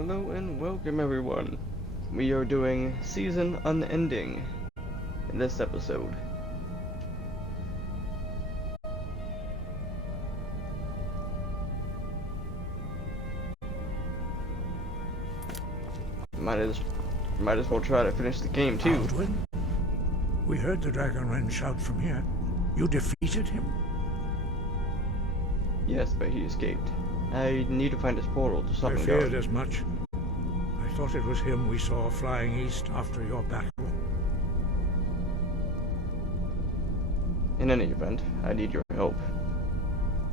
Hello and welcome everyone. We are doing Season Unending in this episode. Might as well try to finish the game too. Aldwin? We heard the Dragonren shout from here. You defeated him? Yes, but he escaped. I need to find his portal to stop I him feared going. as much. I thought it was him we saw flying east after your battle. In any event, I need your help.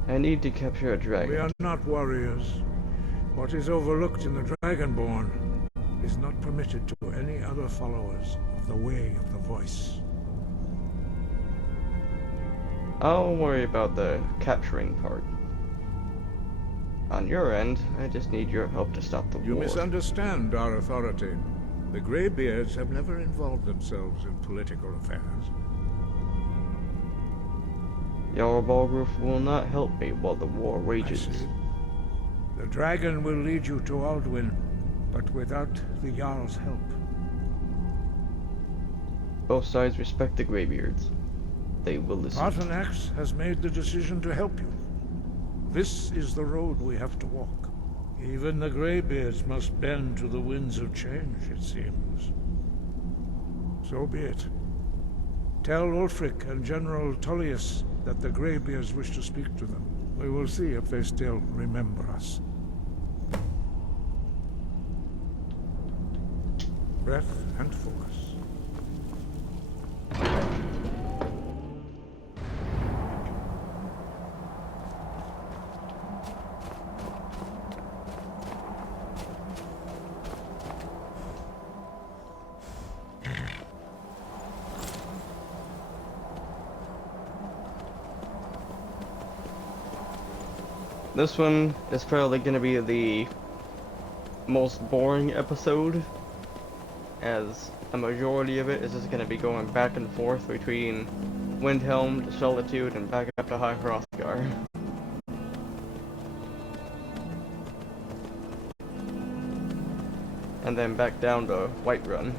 I need to capture a dragon. We are not warriors. What is overlooked in the Dragonborn is not permitted to any other followers of the Way of the Voice. I'll worry about the capturing part. On your end, I just need your help to stop the war. You misunderstand our authority. The Greybeards have never involved themselves in political affairs. Jarl Balgruuf will not help me while the war I rages. see. The dragon will lead you to Aldwin, but without the Jarl's help. Both sides respect the Greybeards. They will listen. Artanax has made the decision to help you. This is the road we have to walk. Even the Greybeards must bend to the winds of change, it seems. So be it. Tell Ulfric and General Tullius that the Greybeards wish to speak to them. We will see if they still remember us. Breath and focus. This one is probably going to be the most boring episode, as a majority of it is just going to be going back and forth between Windhelm to Solitude and back up to High Hrothgar. And then back down to Whiterun.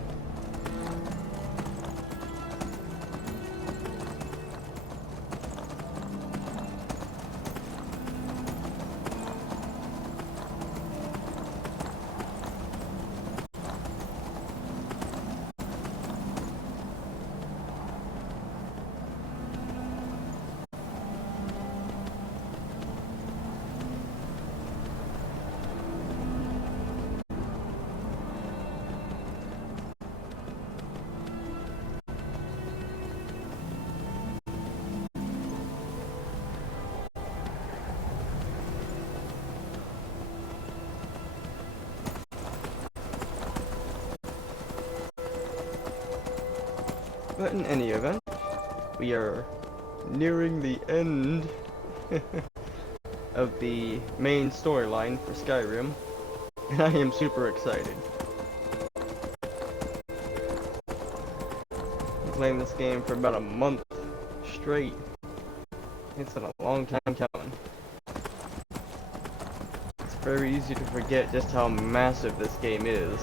But in any event, we are nearing the end of the main storyline for Skyrim, and I am super excited. I'm playing this game for about a month straight. It's been a long time coming. It's very easy to forget just how massive this game is.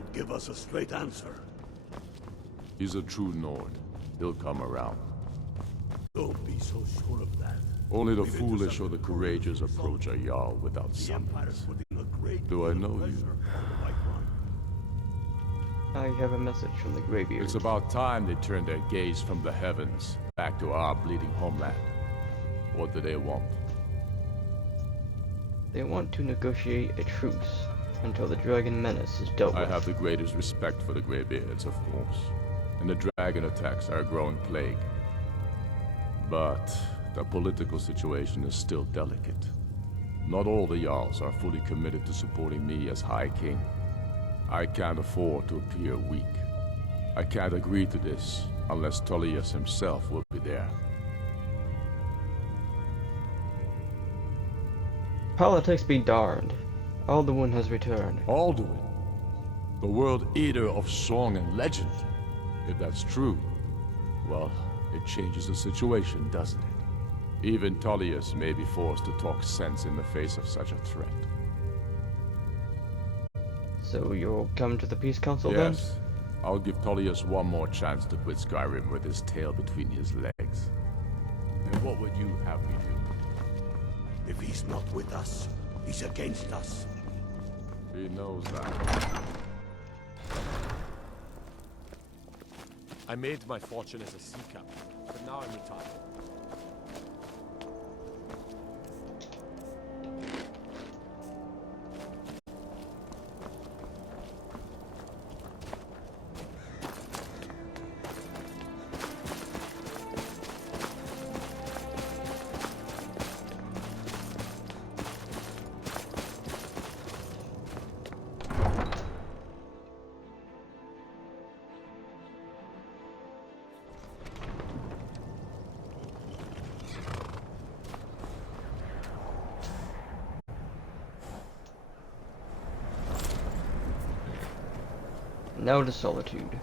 won't give us a straight answer. He's a true Nord. He'll come around. Don't be so sure of that. Only the We've foolish or the intercepted courageous coordinates approach a Jarl without The Empire's summons. putting a great Do I deal know of you? pressure on the White One. I have a message from the Greybeard. It's about time they turned their gaze from the heavens back to our bleeding homeland. What do they want? They want to negotiate a truce until the dragon menace is dealt I with. have the greatest respect for the Greybeards, of course. And the dragon attacks are a growing plague. But the political situation is still delicate. Not all the Jarls are fully committed to supporting me as High King. I can't afford to appear weak. I can't agree to this unless Tullius himself will be there. Politics be darned. Alduin has returned. Alduin, the world eater of song and legend. If that's true, well, it changes the situation, doesn't it? Even Tullius may be forced to talk sense in the face of such a threat. So you'll come to the Peace Council Yes, I'll give Tullius one more chance to quit Skyrim with his tail between his legs. And what would you have me do? If he's not with us, he's against us. He knows that. I made my fortune as a sea captain, but now I'm retired. then? Now to Solitude.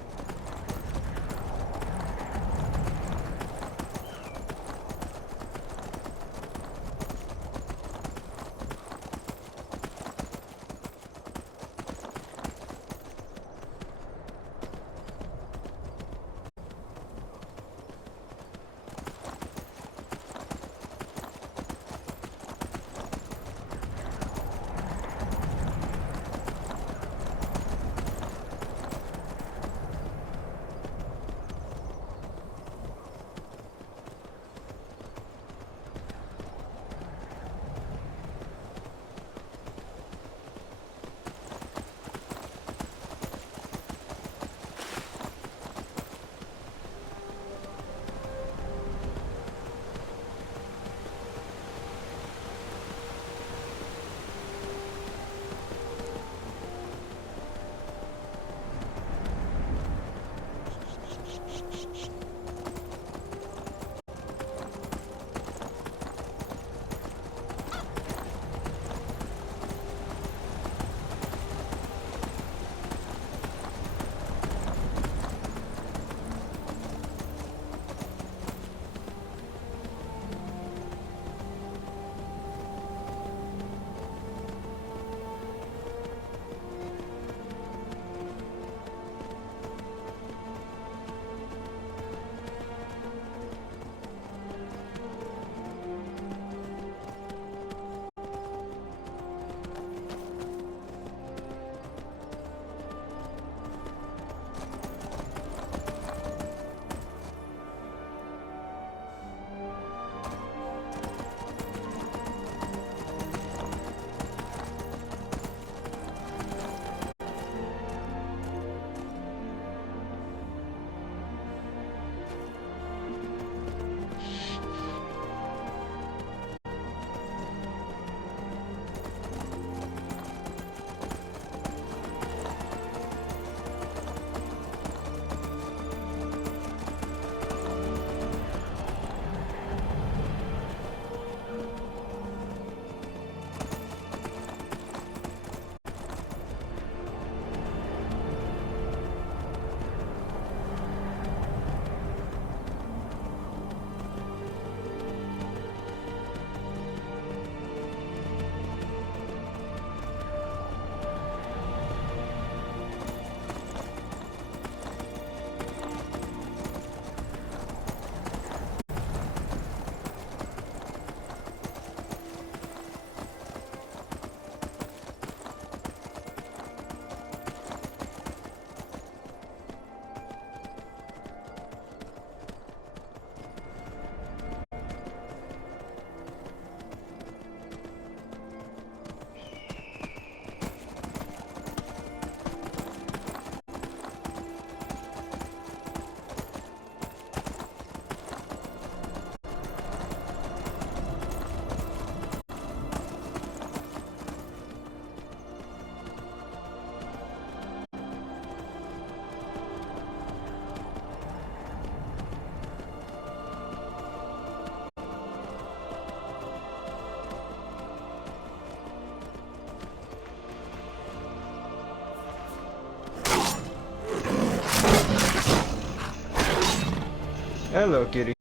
Hello, kitty.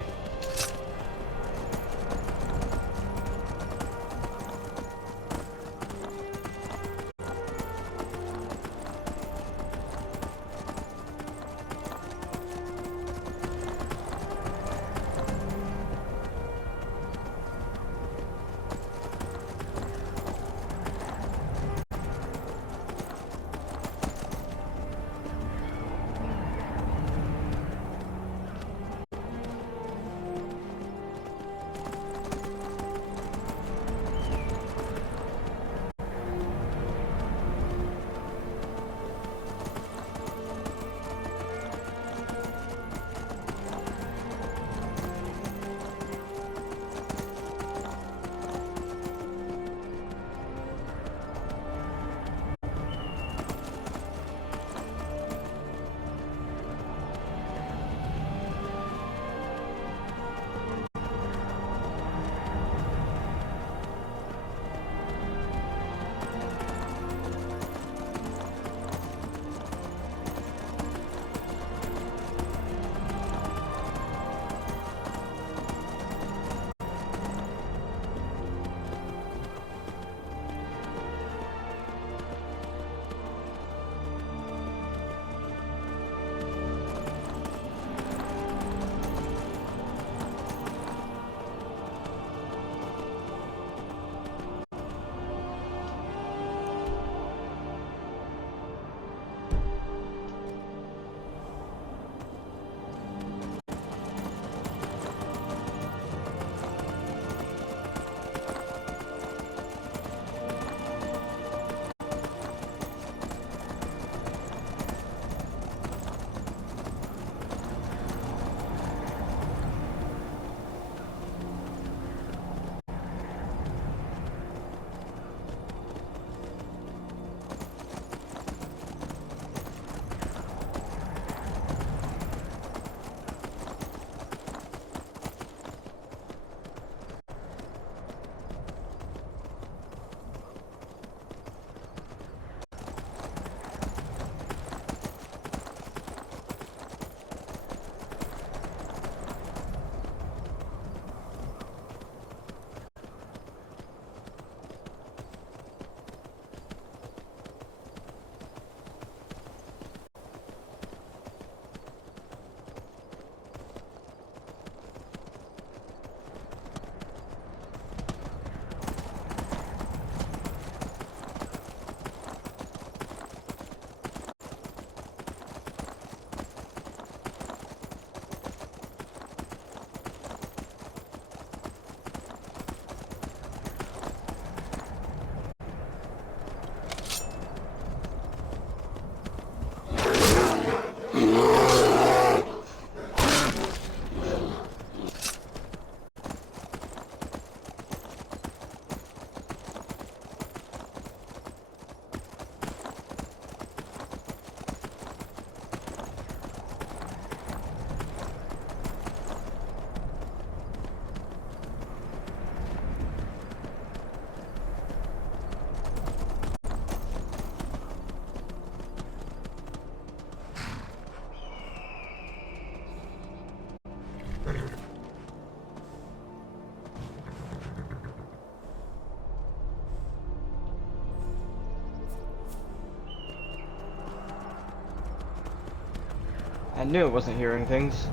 I knew it wasn't hearing things.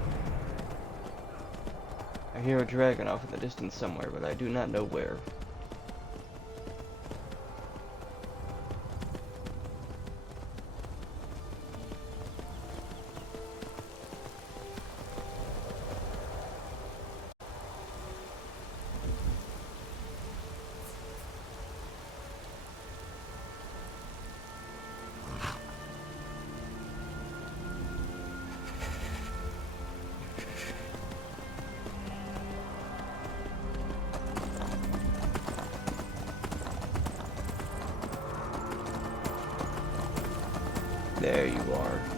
I hear a dragon off in the distance somewhere, but I do not know where. There you are.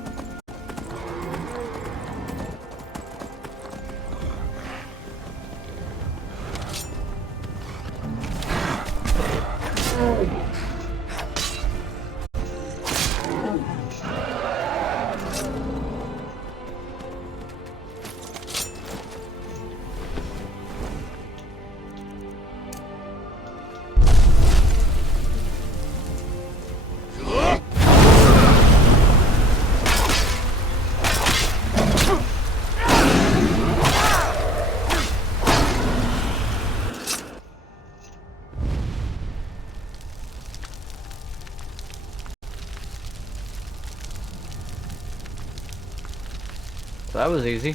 So that was easy.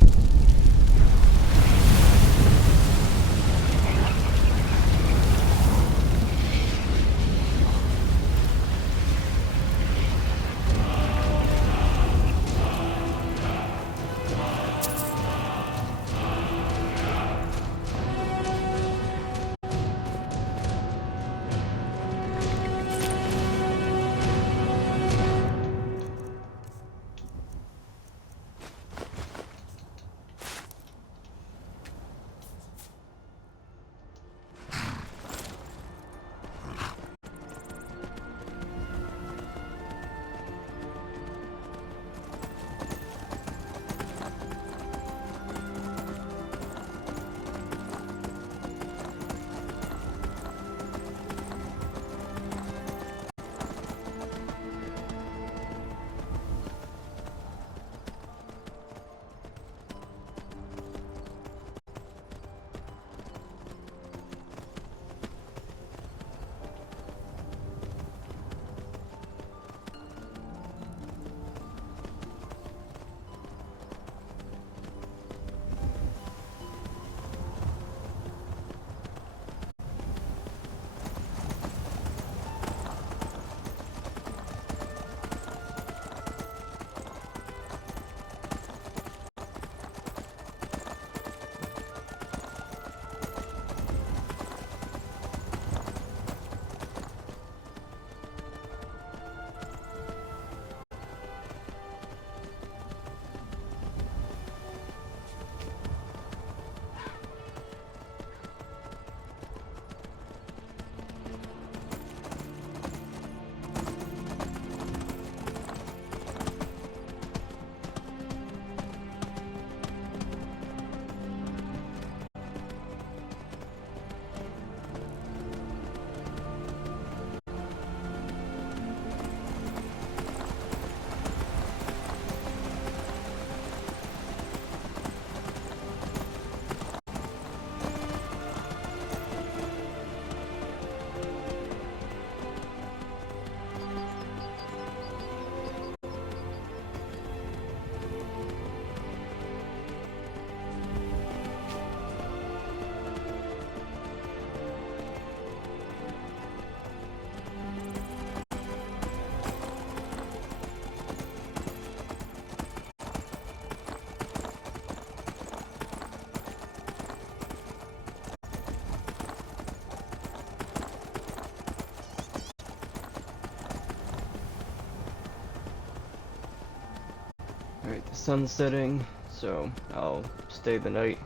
Alright, the sun's setting, so I'll stay the night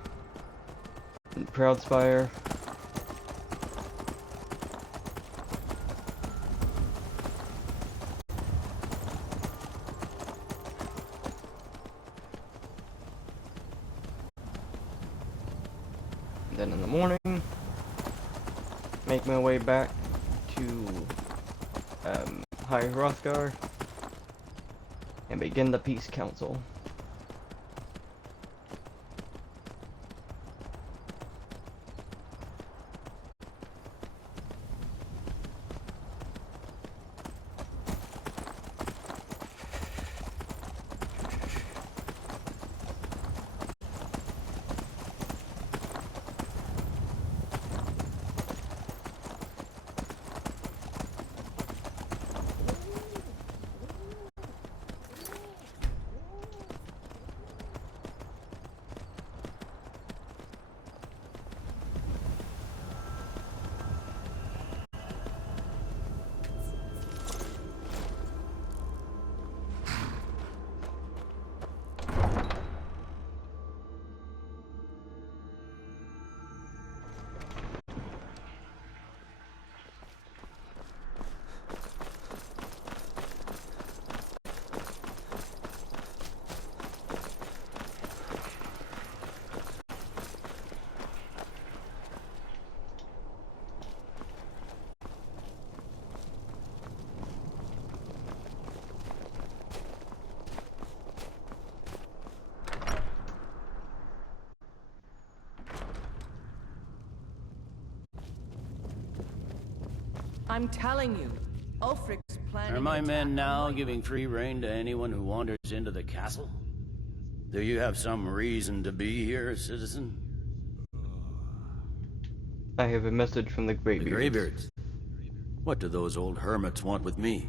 in Proudspire. And then in the morning, make my way back to High Hrothgar and begin the Peace Council. I'm telling you, Ulfric's planning. Are my men now giving free rein to anyone who wanders into the castle? Do you have some reason to be here, citizen? I have a message from the The Greybeards. Greybeards? What do those old hermits want with me?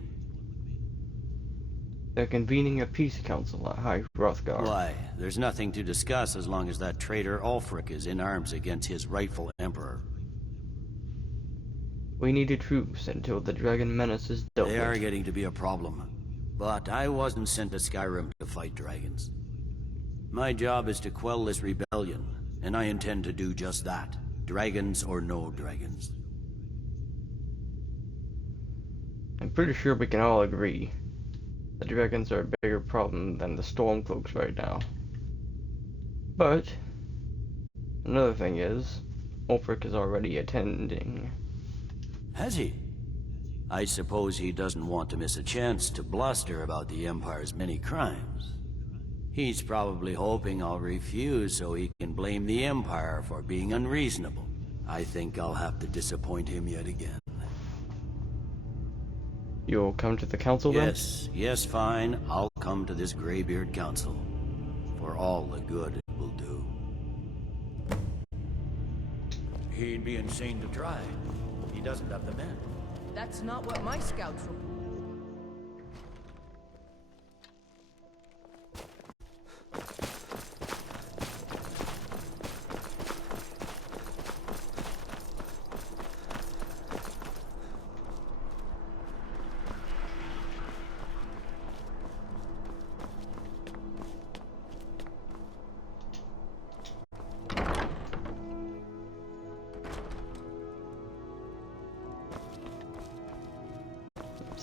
They're convening a peace council at High Hrothgar. Why, there's nothing to discuss as long as that traitor Ulfric is in arms against his rightful emperor. We need a truce until the dragon menace is dealt They with. are getting to be a problem. But I wasn't sent to Skyrim to fight dragons. My job is to quell this rebellion, and I intend to do just that. Dragons or no dragons. I'm pretty sure we can all agree the dragons are a bigger problem than the Stormcloaks right now. But another thing is, Ulfric is already attending. Has he? I suppose he doesn't want to miss a chance to bluster about the Empire's many crimes. He's probably hoping I'll refuse so he can blame the Empire for being unreasonable. I think I'll have to disappoint him yet again. You'll come to the council then? Yes, fine. I'll come to this Greybeard Council. For all the good it will do. He'd be insane to try. He doesn't have the men. That's not what my scouts report.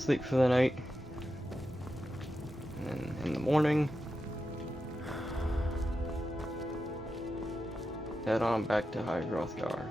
Sleep for the night. And then in the morning, head on back to High Hrothgar.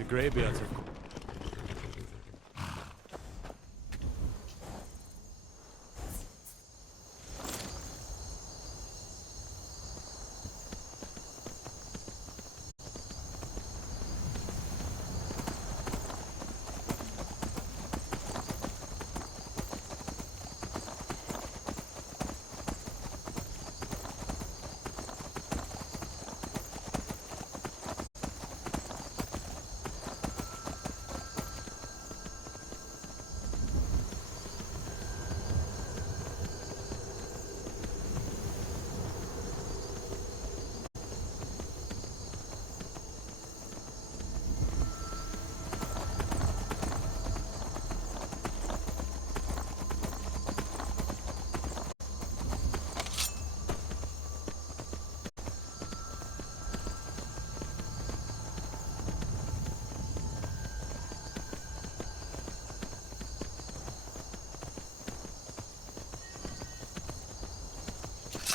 The Greybeards have...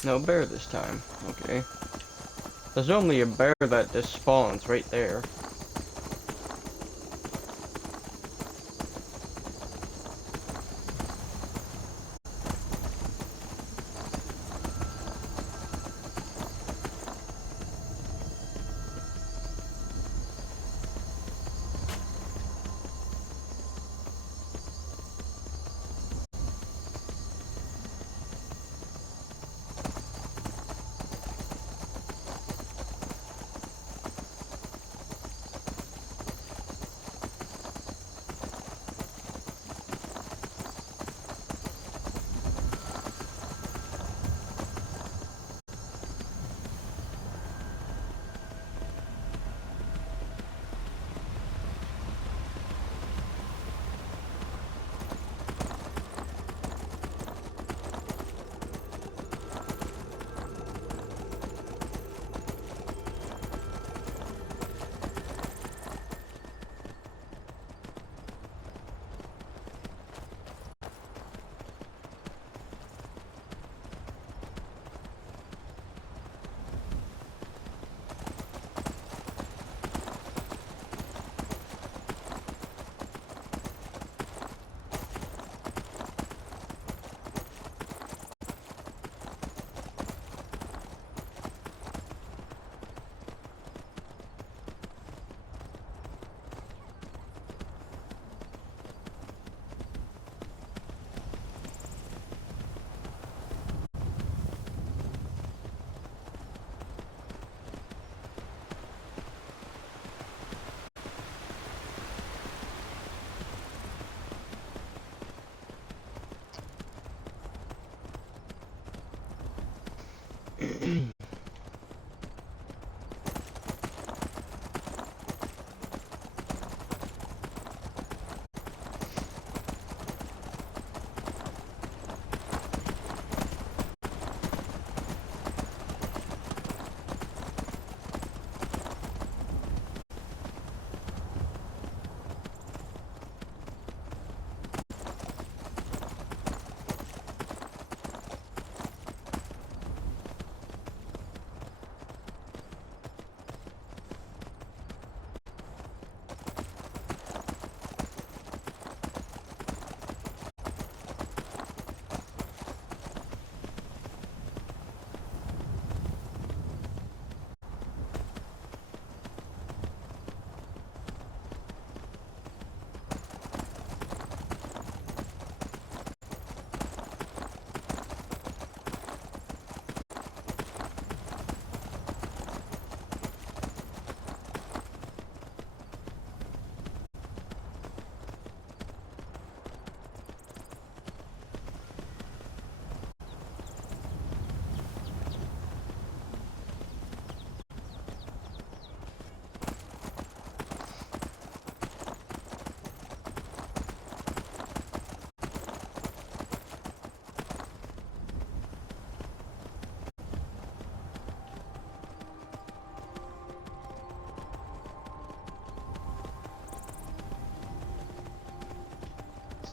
No bear this time. Okay. There's only a bear that just spawns right there.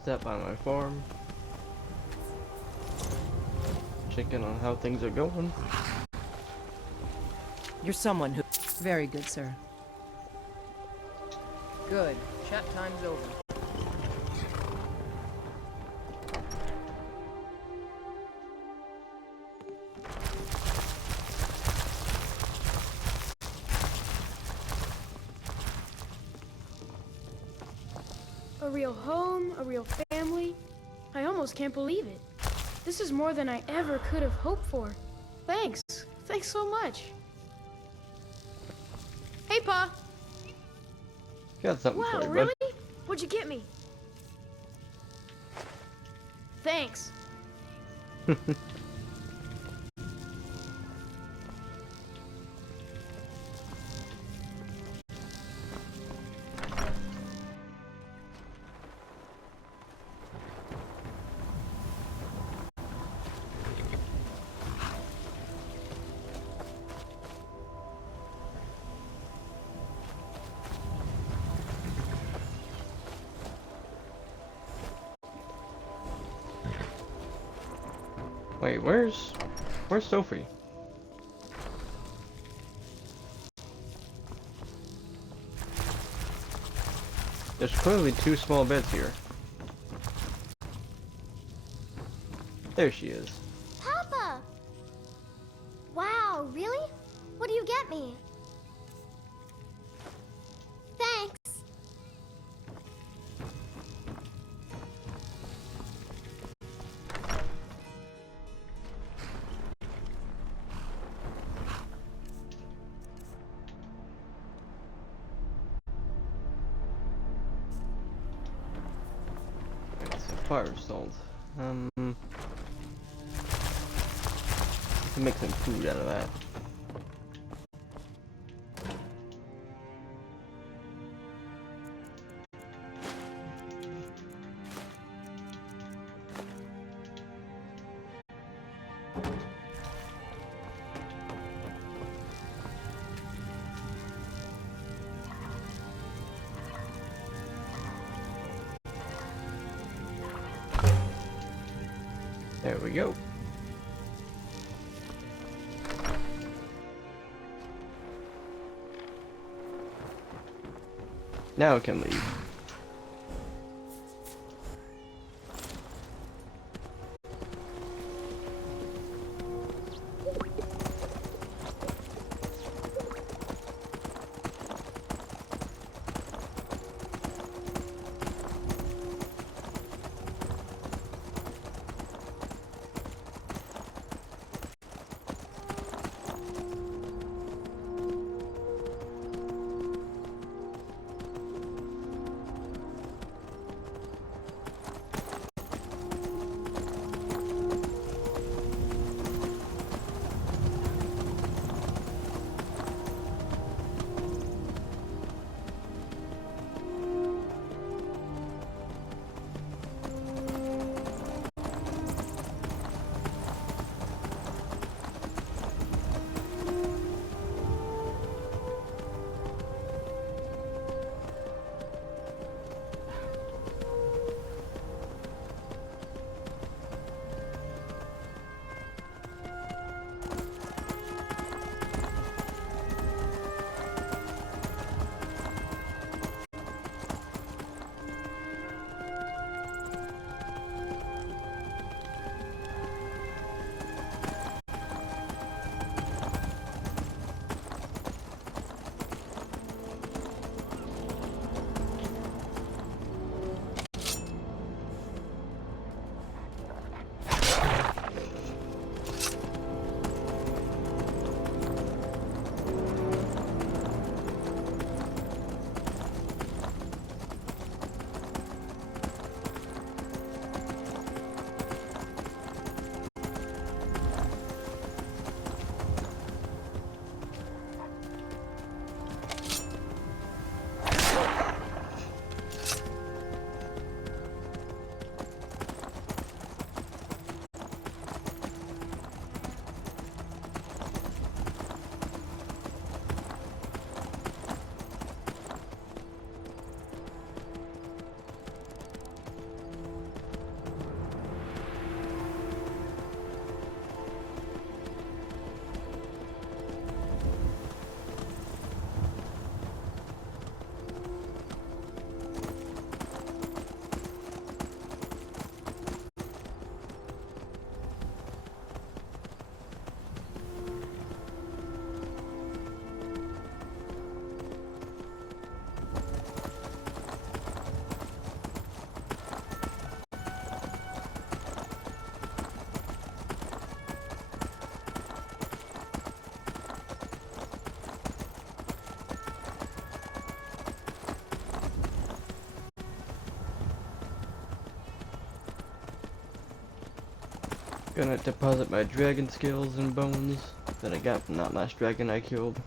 step by my farm. Checking on how things are going. You're someone who... Very good, sir. Good. Chat time's over. A real home, a real family. I almost can't believe it. This is more than I ever could have hoped for. Thanks. Thanks so much. Hey, Pa. Got something Wow, for you, really? What'd you get me? Thanks. bud. Wait, where's Sophie? There's clearly two small beds here. There she is. Papa! Wow, really? What do you get me? Thanks. It's a fire salt. Can make some food out of that. There we go. Now it can leave. Gonna deposit my dragon skills and bones that I got from that last dragon I killed.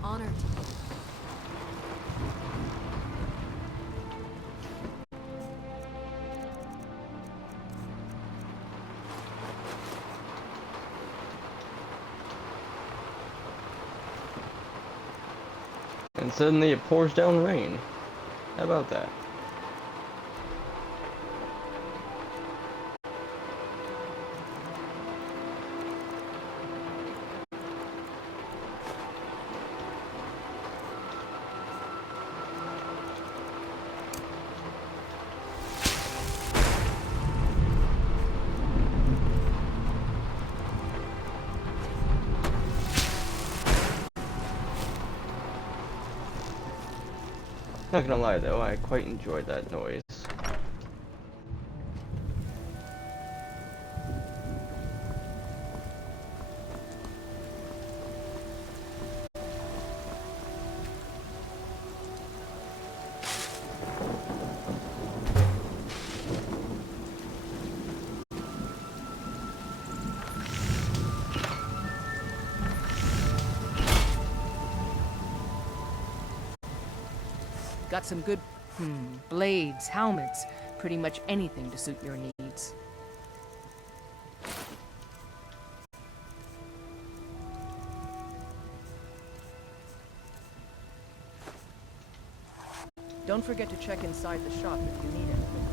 Honored. And suddenly it pours down rain. How about that? Not gonna lie though, I quite enjoyed that noise. Got some good, blades, helmets, pretty much anything to suit your needs. Don't forget to check inside the shop if you need anything.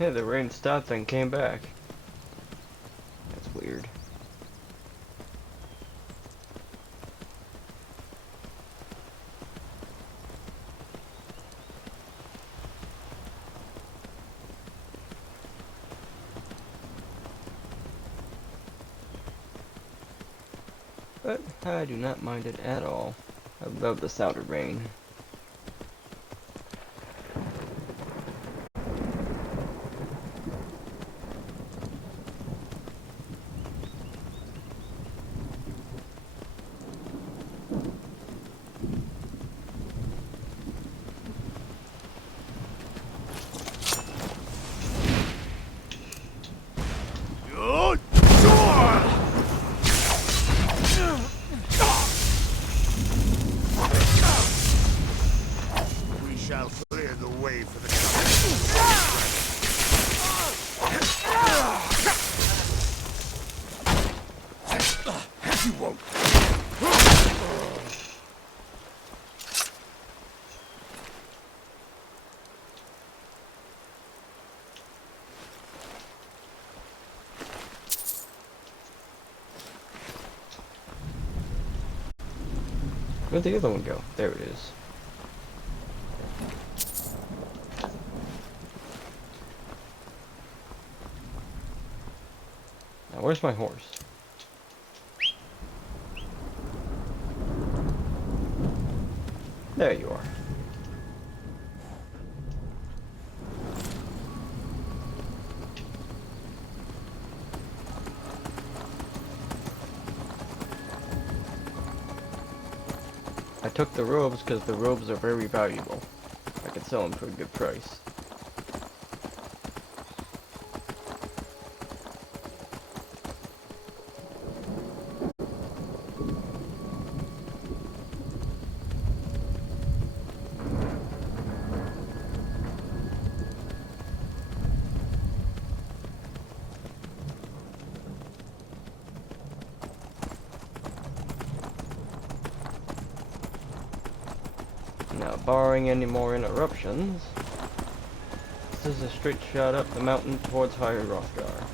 Yeah, the rain stopped and came back. That's weird. But I do not mind it at all. I love the sound of rain. We shall clear the way for the You won't. Where'd the other one go? There it is. Now where's my horse? There you are. I took the robes because the robes are very valuable. I could sell them for a good price. Now, barring any more interruptions, this is a straight shot up the mountain towards Higher Rothgar.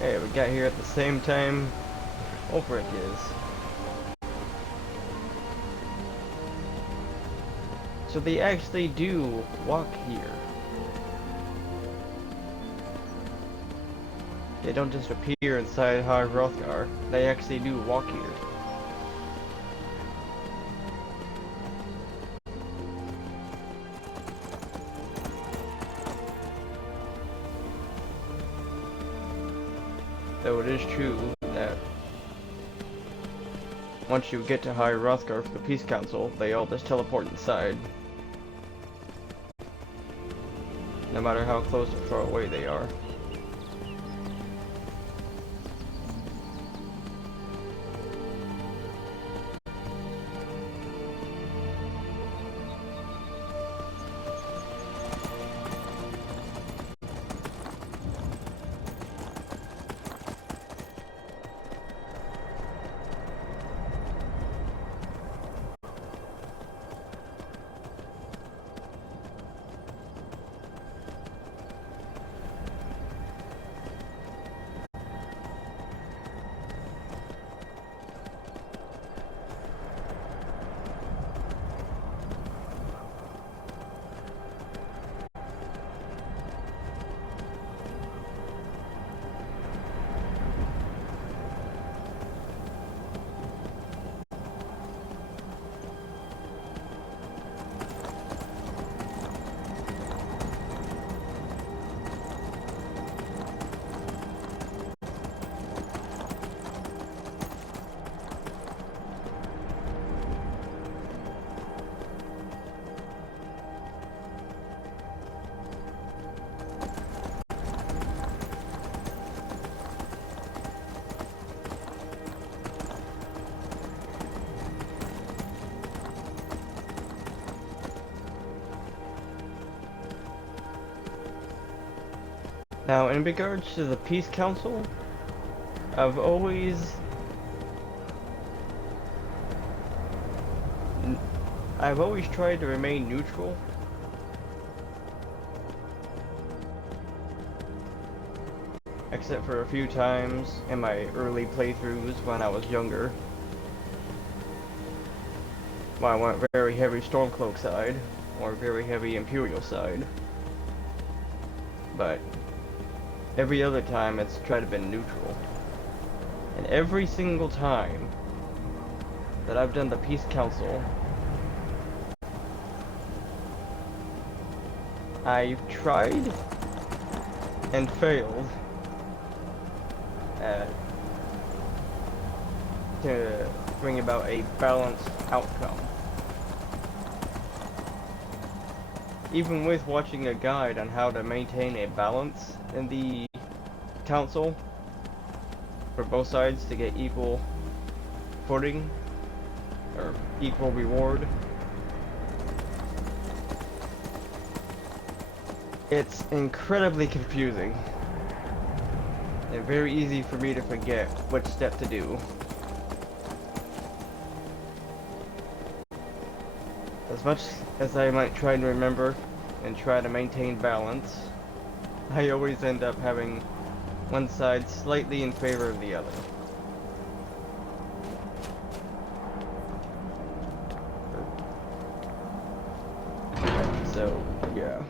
Hey, we got here at the same time Ulfric is. So they actually do walk here. They don't just appear inside High Hrothgar. They actually do walk here. Though it is true that once you get to High Hrothgar for the Peace Council, they all just teleport inside. No matter how close or far away they are. Now, in regards to the Peace Council, I've always tried to remain neutral. Except for a few times in my early playthroughs when I was younger. When I went very heavy Stormcloak side, or very heavy Imperial side. But every other time it's tried to be neutral. And every single time that I've done the Peace Council, I've tried and failed to bring about a balanced outcome. Even with watching a guide on how to maintain a balance in the council for both sides to get equal footing or equal reward, it's incredibly confusing and very easy for me to forget which step to do. As much as I might try to remember and try to maintain balance, I always end up having one side slightly in favor of the other. So, yeah.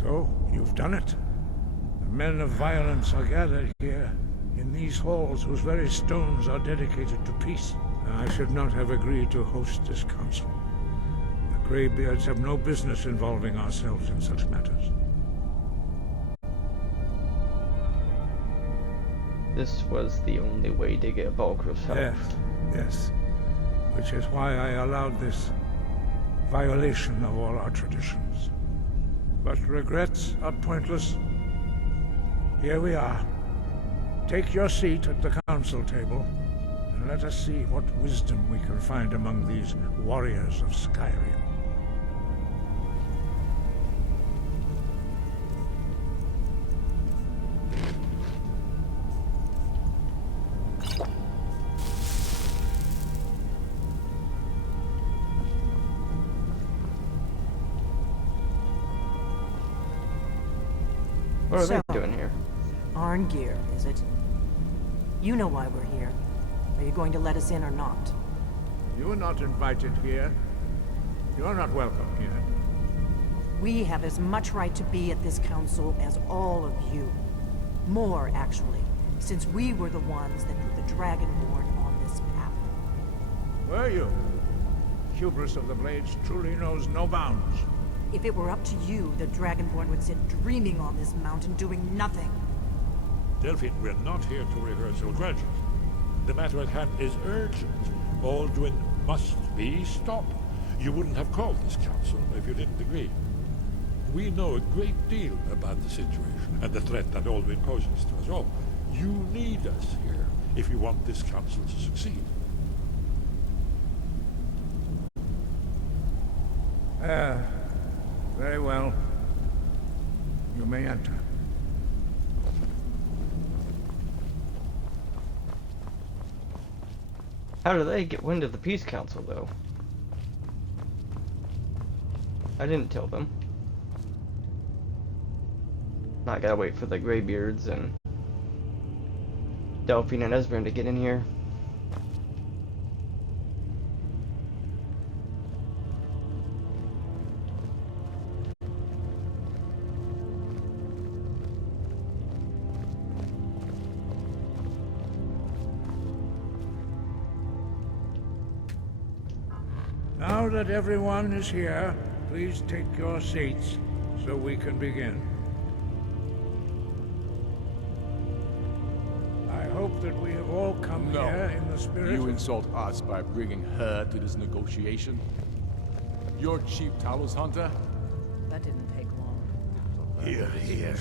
So, you've done it. The men of violence are gathered here, in these halls whose very stones are dedicated to peace. I should not have agreed to host this council. The Greybeards have no business involving ourselves in such matters. This was the only way to get Balgruuf's help. Yes, yes. Which is why I allowed this violation of all our traditions. But regrets are pointless. Here we are. Take your seat at the council table, and let us see what wisdom we can find among these warriors of Skyrim. What are So, they doing here? Arngeir, is it? You know why we're here. Are you going to let us in or not? You are not invited here. You are not welcome here. We have as much right to be at this council as all of you. More, actually, since we were the ones that put the Dragonborn on this path. Were you? Hubris of the Blades truly knows no bounds. If it were up to you, the Dragonborn would sit dreaming on this mountain doing nothing. Delphine, we're not here to rehearse or grudge. The matter at hand is urgent. Alduin must be stopped. You wouldn't have called this council if you didn't agree. We know a great deal about the situation and the threat that Alduin poses to us all. You need us here if you want this council to succeed. Very well. You may enter. How do they get wind of the Peace Council, though? I didn't tell them. Now I gotta wait for the Greybeards and Delphine and Esbern to get in here. Now that everyone is here, please take your seats so we can begin. I hope that we have all come No. here in the spirit You of... insult us by bringing her to this negotiation? You're cheap Talos hunter? That didn't take long. Here, here.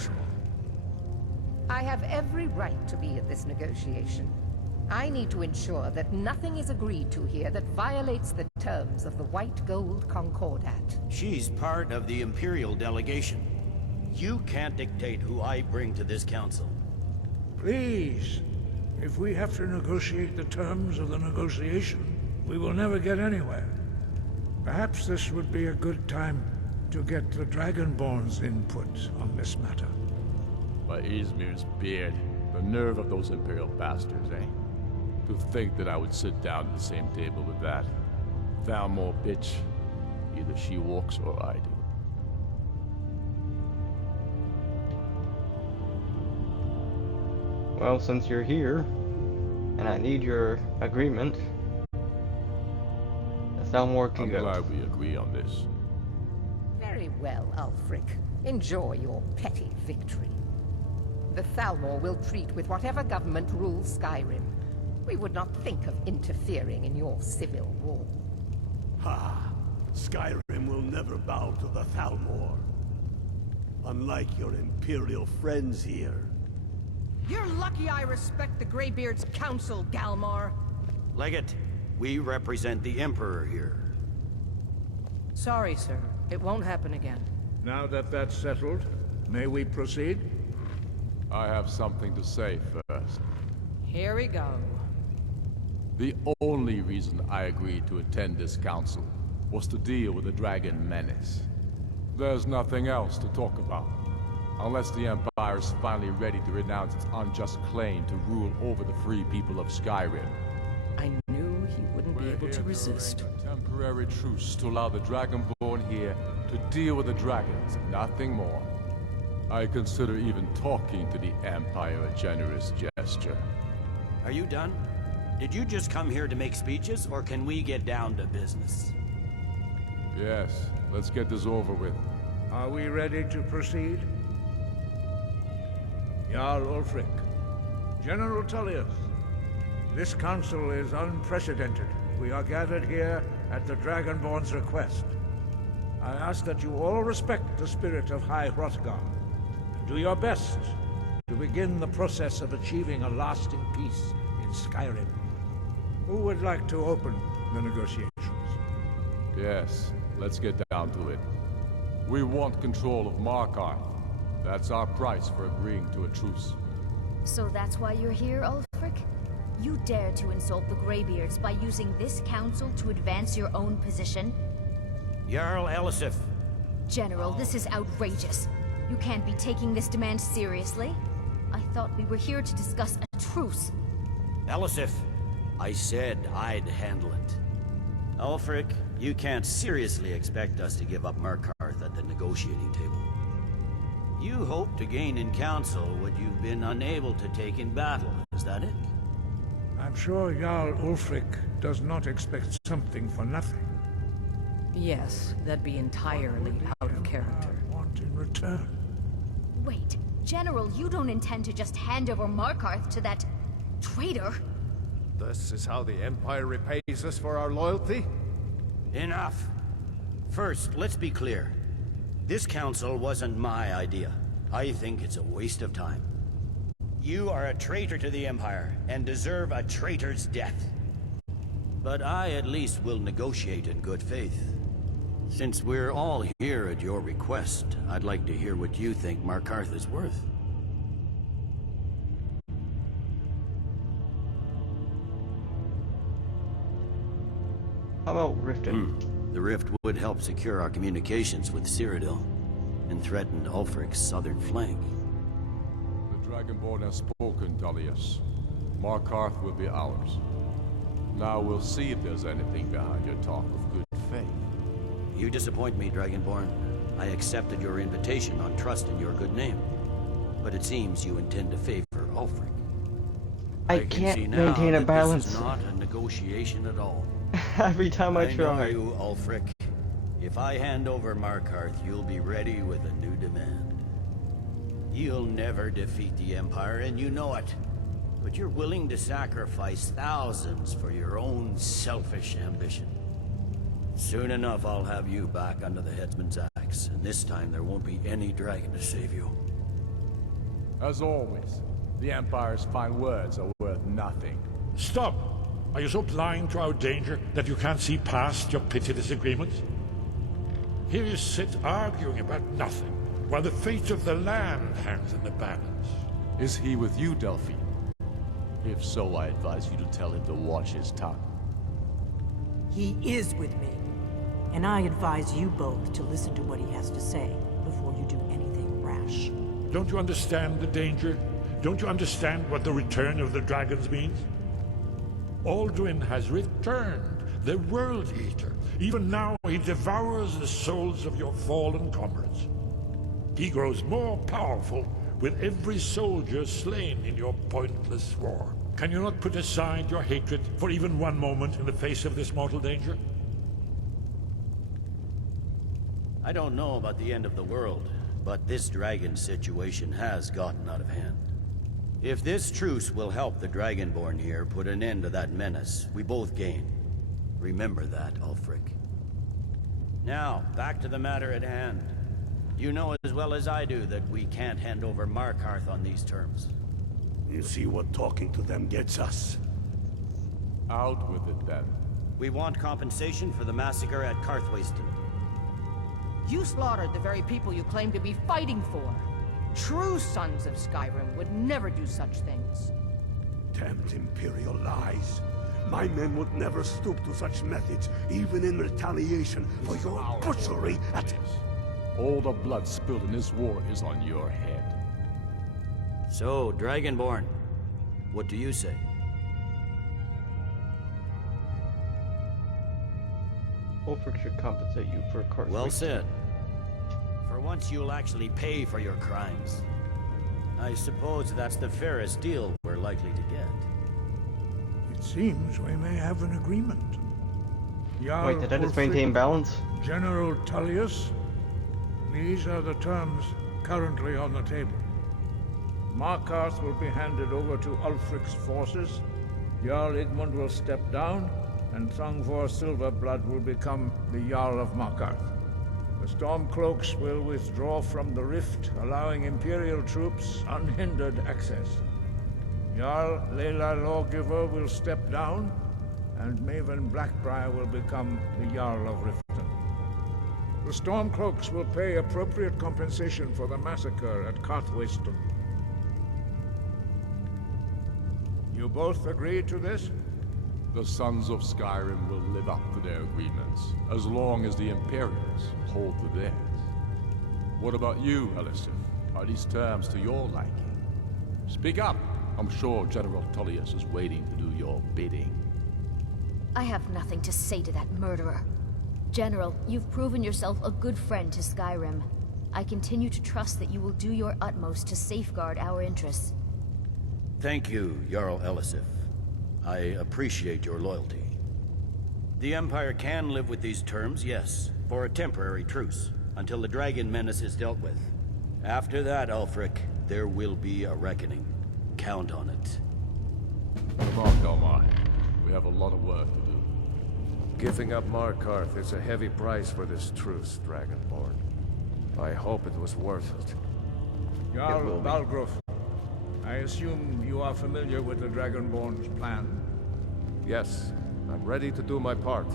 I have every right to be at this negotiation. I need to ensure that nothing is agreed to here that violates the terms of the White Gold Concordat. She's part of the Imperial delegation. You can't dictate who I bring to this council. Please, if we have to negotiate the terms of the negotiation, we will never get anywhere. Perhaps this would be a good time to get the Dragonborn's input on this matter. By Izmir's beard, the nerve of those Imperial bastards, eh? To think that I would sit down at the same table with that. Thalmor bitch. Either she walks or I do. Well, since you're here, and I need your agreement, Thalmor can I'm go. glad we agree on this. Very well, Ulfric. Enjoy your petty victory. The Thalmor will treat with whatever government rules Skyrim. We would not think of interfering in your civil war. Ha! Skyrim will never bow to the Thalmor. Unlike your Imperial friends here. You're lucky I respect the Greybeard's council, Galmar. Legate, we represent the Emperor here. Sorry, sir. It won't happen again. Now that that's settled, may we proceed? I have something to say first. Here we go. The only reason I agreed to attend this council was to deal with the Dragon Menace. There's nothing else to talk about. Unless the Empire is finally ready to renounce its unjust claim to rule over the free people of Skyrim. I knew he wouldn't be We're able here to resist. arrange a temporary truce to allow the Dragonborn here to deal with the dragons, nothing more. I consider even talking to the Empire a generous gesture. Are you done? Did you just come here to make speeches, or can we get down to business? Yes, let's get this over with. Are we ready to proceed? Jarl Ulfric, General Tullius, this council is unprecedented. We are gathered here at the Dragonborn's request. I ask that you all respect the spirit of High Hrothgar, and do your best to begin the process of achieving a lasting peace in Skyrim. Who would like to open the negotiations? Yes, let's get down to it. We want control of Markarth. That's our price for agreeing to a truce. So that's why you're here, Ulfric? You dare to insult the Greybeards by using this council to advance your own position? Jarl Elisif, General, this is outrageous. You can't be taking this demand seriously. I thought we were here to discuss a truce. Immersive, I said I'd handle it. Ulfric, you can't seriously expect us to give up Markarth at the negotiating table. You hope to gain in council what you've been unable to take in battle, is that it? I'm sure Jarl Ulfric does not expect something for nothing. Yes, that'd be entirely out of character. Want in return? Wait, General, you don't intend to just hand over Markarth to that traitor? This is how the Empire repays us for our loyalty? Enough. First, let's be clear. This council wasn't my idea. I think it's a waste of time. You are a traitor to the Empire, and deserve a traitor's death. But I at least will negotiate in good faith. Since we're all here at your request, I'd like to hear what you think Markarth is worth. How about Riften? The rift would help secure our communications with Cyrodiil, and threaten Ulfric's southern flank. The Dragonborn has spoken, Tullius. Markarth will be ours. Now we'll see if there's anything behind your talk of good faith. You disappoint me, Dragonborn. I accepted your invitation on trust in your good name. But it seems you intend to favor Ulfric. I can can't see now maintain a that balance. This is not a negotiation at all. Every time I know try. you, Ulfric. If I hand over Markarth, you'll be ready with a new demand. You'll never defeat the Empire, and you know it. But you're willing to sacrifice thousands for your own selfish ambition. Soon enough, I'll have you back under the headsman's axe, and this time there won't be any dragon to save you. As always, the Empire's fine words are worth nothing. Stop! Are you so blind to our danger that you can't see past your petty disagreements? Here you sit arguing about nothing, while the fate of the land hangs in the balance. Is he with you, Delphine? If so, I advise you to tell him to watch his tongue. He is with me. And I advise you both to listen to what he has to say before you do anything rash. Don't you understand the danger? Don't you understand what the return of the dragons means? Alduin has returned, the World Eater. Even now he devours the souls of your fallen comrades. He grows more powerful with every soldier slain in your pointless war. Can you not put aside your hatred for even one moment in the face of this mortal danger? I don't know about the end of the world, but this dragon situation has gotten out of hand. If this truce will help the Dragonborn here put an end to that menace, we both gain. Remember that, Ulfric. Now, back to the matter at hand. You know as well as I do that we can't hand over Markarth on these terms. You see what talking to them gets us? Out with it, then. We want compensation for the massacre at Karthwasten. You slaughtered the very people you claim to be fighting for. True sons of Skyrim would never do such things. Damned Imperial lies. My men would never stoop to such methods, even in retaliation for your butchery at... All the blood spilled in this war is on your head. So, Dragonborn, what do you say? Ulfric should compensate you for Karthwasten. Well said. For once you'll actually pay for your crimes. I suppose that's the fairest deal we're likely to get. It seems we may have an agreement. Jarl Wait, did I just Ulfric, maintain balance? General Tullius, these are the terms currently on the table. Markarth will be handed over to Ulfric's forces, Jarl Igmund will step down, and Thongvor Silverblood will become the Jarl of Markarth. The Stormcloaks will withdraw from the rift, allowing Imperial troops unhindered access. Jarl Layla Lawgiver will step down, and Maven Blackbriar will become the Jarl of Riften. The Stormcloaks will pay appropriate compensation for the massacre at Karthwasten. You both agree to this? The Sons of Skyrim will live up to their agreements, as long as the Imperials hold to theirs. What about you, Immersive? Are these terms to your liking? Speak up! I'm sure General Tullius is waiting to do your bidding. I have nothing to say to that murderer. General, you've proven yourself a good friend to Skyrim. I continue to trust that you will do your utmost to safeguard our interests. Thank you, Jarl Elisif. I appreciate your loyalty. The Empire can live with these terms, yes, for a temporary truce, until the dragon menace is dealt with. After that, Ulfric, there will be a reckoning. Count on it. Mark don't mind. We have a lot of work to do. Giving up Markarth is a heavy price for this truce, Dragonborn. I hope it was worth it. Jarl Balgruf, I assume you are familiar with the Dragonborn's plan? Yes, I'm ready to do my part.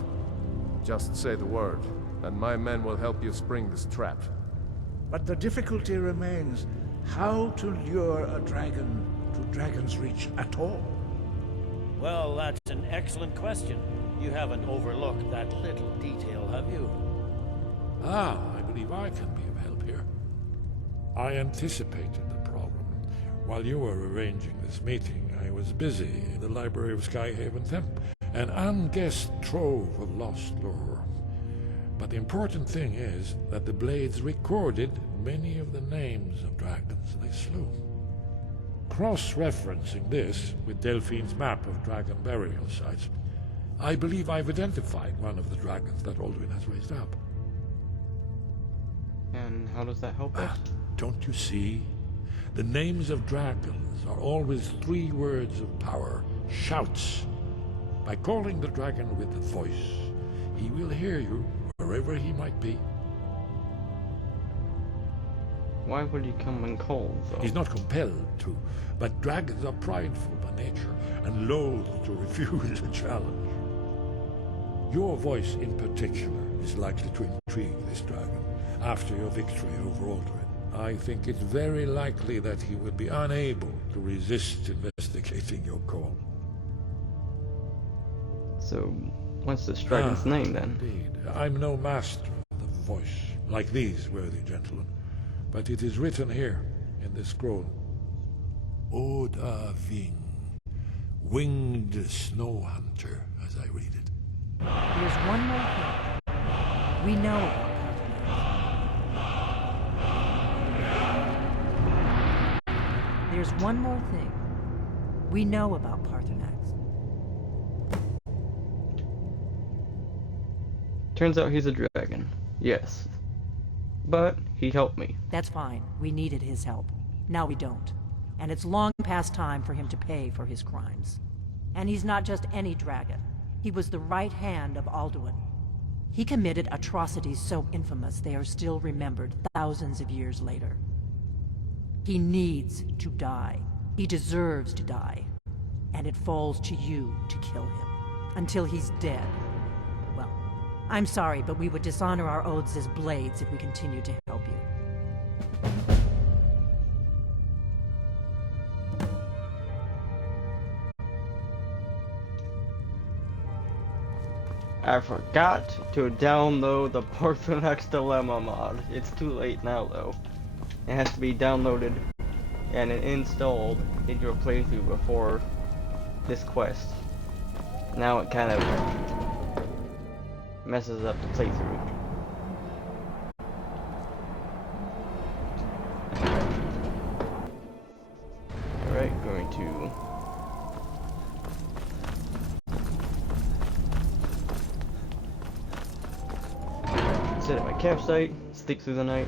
Just say the word, and my men will help you spring this trap. But the difficulty remains how to lure a dragon to Dragon's Reach at all. Well, that's an excellent question. You haven't overlooked that little detail, have you? Ah, I believe I can be of help here. I anticipated the problem. While you were arranging this meeting, I was busy in the library of Skyhaven Temp, an unguessed trove of lost lore. But the important thing is that the Blades recorded many of the names of dragons they slew. Cross-referencing this with Delphine's map of dragon burial sites, I believe I've identified one of the dragons that Alduin has raised up. And how does that help us? Don't you see? The names of dragons are always 3 words of power, shouts. By calling the dragon with a voice, he will hear you wherever he might be. Why would he come and call, though? He's not compelled to, but dragons are prideful by nature and loath to refuse a challenge. Your voice in particular is likely to intrigue this dragon after your victory over Alduin. I think it's very likely that he will be unable to resist investigating your call. So, what's this dragon's name, then? Indeed. I'm no master of the voice, like these worthy gentlemen, but it is written here in this scroll. Oda Ving, winged snow hunter, as I read it. There's one more thing. We know about Paarthurnax. There's one more thing. We know about Paarthurnax. Turns out he's a dragon. Yes. But he helped me. That's fine. We needed his help. Now we don't. And it's long past time for him to pay for his crimes. And he's not just any dragon. He was the right hand of Alduin. He committed atrocities so infamous they are still remembered thousands of years later. He needs to die. He deserves to die. And it falls to you to kill him. Until he's dead. Well, I'm sorry, but we would dishonor our oaths as Blades if we continued to help you. I forgot to download the Paarthurnax Dilemma mod. It's too late now, though. It has to be downloaded and installed in your playthrough before this quest. Now it kind of messes up the playthrough. Alright, going to sit at my campsite, sleep through the night.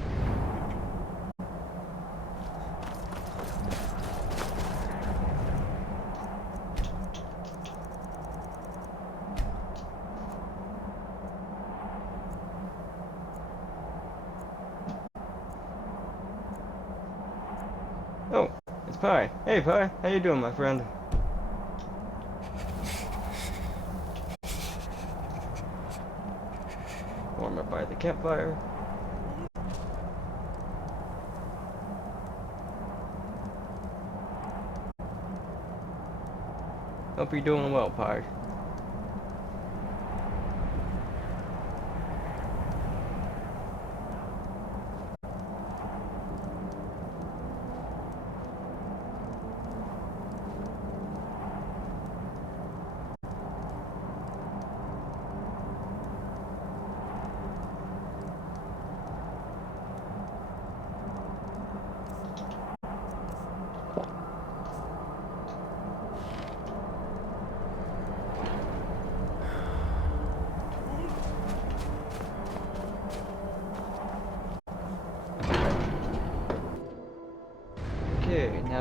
Oh, it's Pi. Hey Pi, how you doing, my friend? Warm up by the campfire. Hope you're doing well, Pi.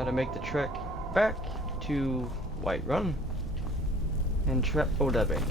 to make the trek back to Whiterun and trap Odebin.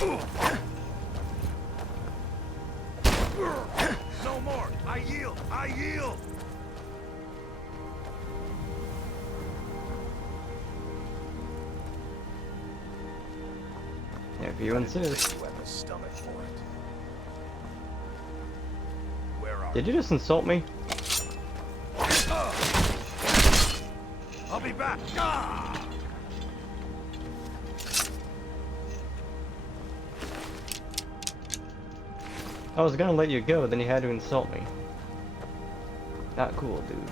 No more! I yield! I yield! If you insist. You have the stomach for it. Where are Did you just insult me? I'll be back! Ah! I was gonna let you go, then you had to insult me. Not cool, dude.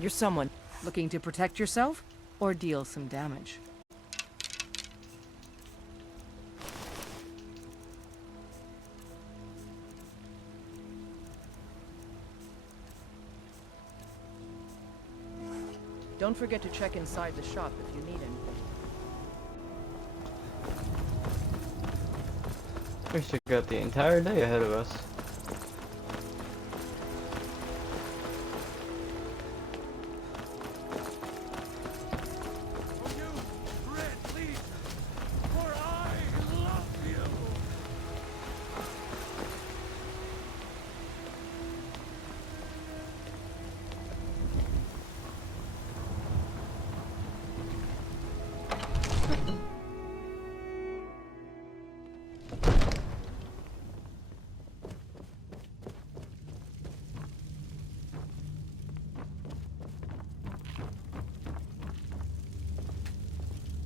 You're someone looking to protect yourself or deal some damage. Don't forget to check inside the shop if you need anything. We still got the entire day ahead of us.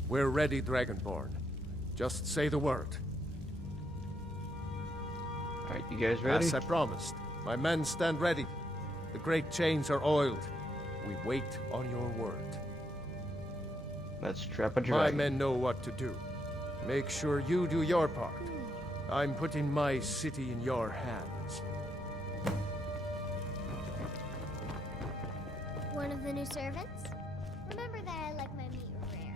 We're ready, Dragonborn. Just say the word. Alright, you guys ready? As I promised, my men stand ready. The great chains are oiled. We wait on your word. Let's trap a My dragon. men know what to do. Make sure you do your part. I'm putting my city in your hands. One of the new servants? Remember that I like my meat rare.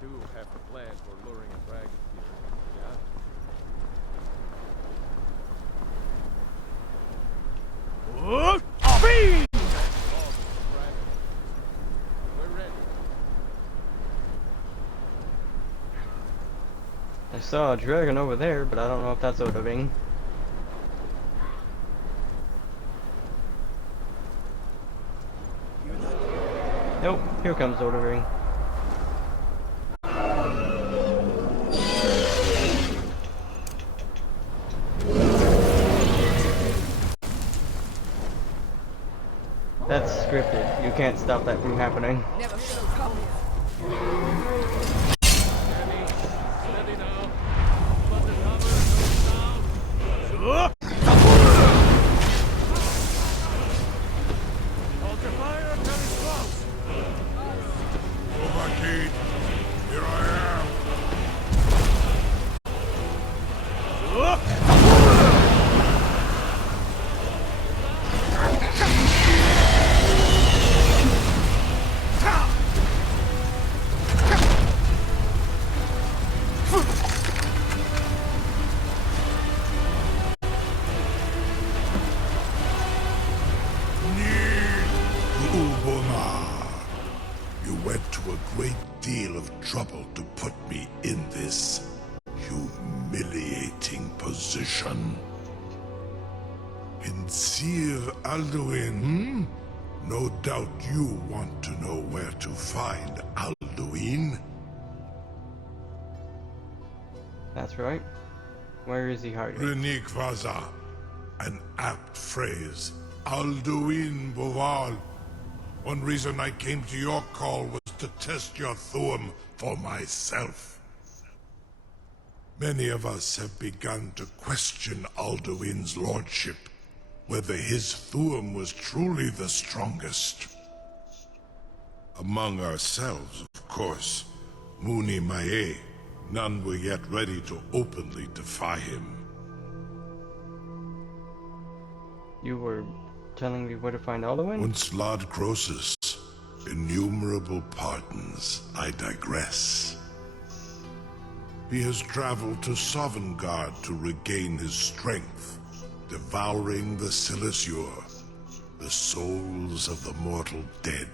Do have a plan for luring a dragon here, yeah? Fiend! We're ready. I saw a dragon over there, but I don't know if that's Odoving. Nope, here comes Odoving. That's scripted. You can't stop that from happening. Never should have come here. Hold your fire until it's close. Overkeep, here I am. You went to a great deal of trouble to put me in this humiliating position. Sincere Alduin, No doubt you want to know where to find Alduin. That's right. Where is he hiding? Renik Vaza, an apt phrase. Alduin Boval. One reason I came to your call was to test your Thuum for myself. Many of us have begun to question Alduin's lordship, whether his Thuum was truly the strongest. Among ourselves, of course, Muni Mae, none were yet ready to openly defy him. You were telling me where to find Alduin? Once Lord Croesus, innumerable pardons, I digress. He has traveled to Sovngarde to regain his strength, devouring the Silesure, the souls of the mortal dead,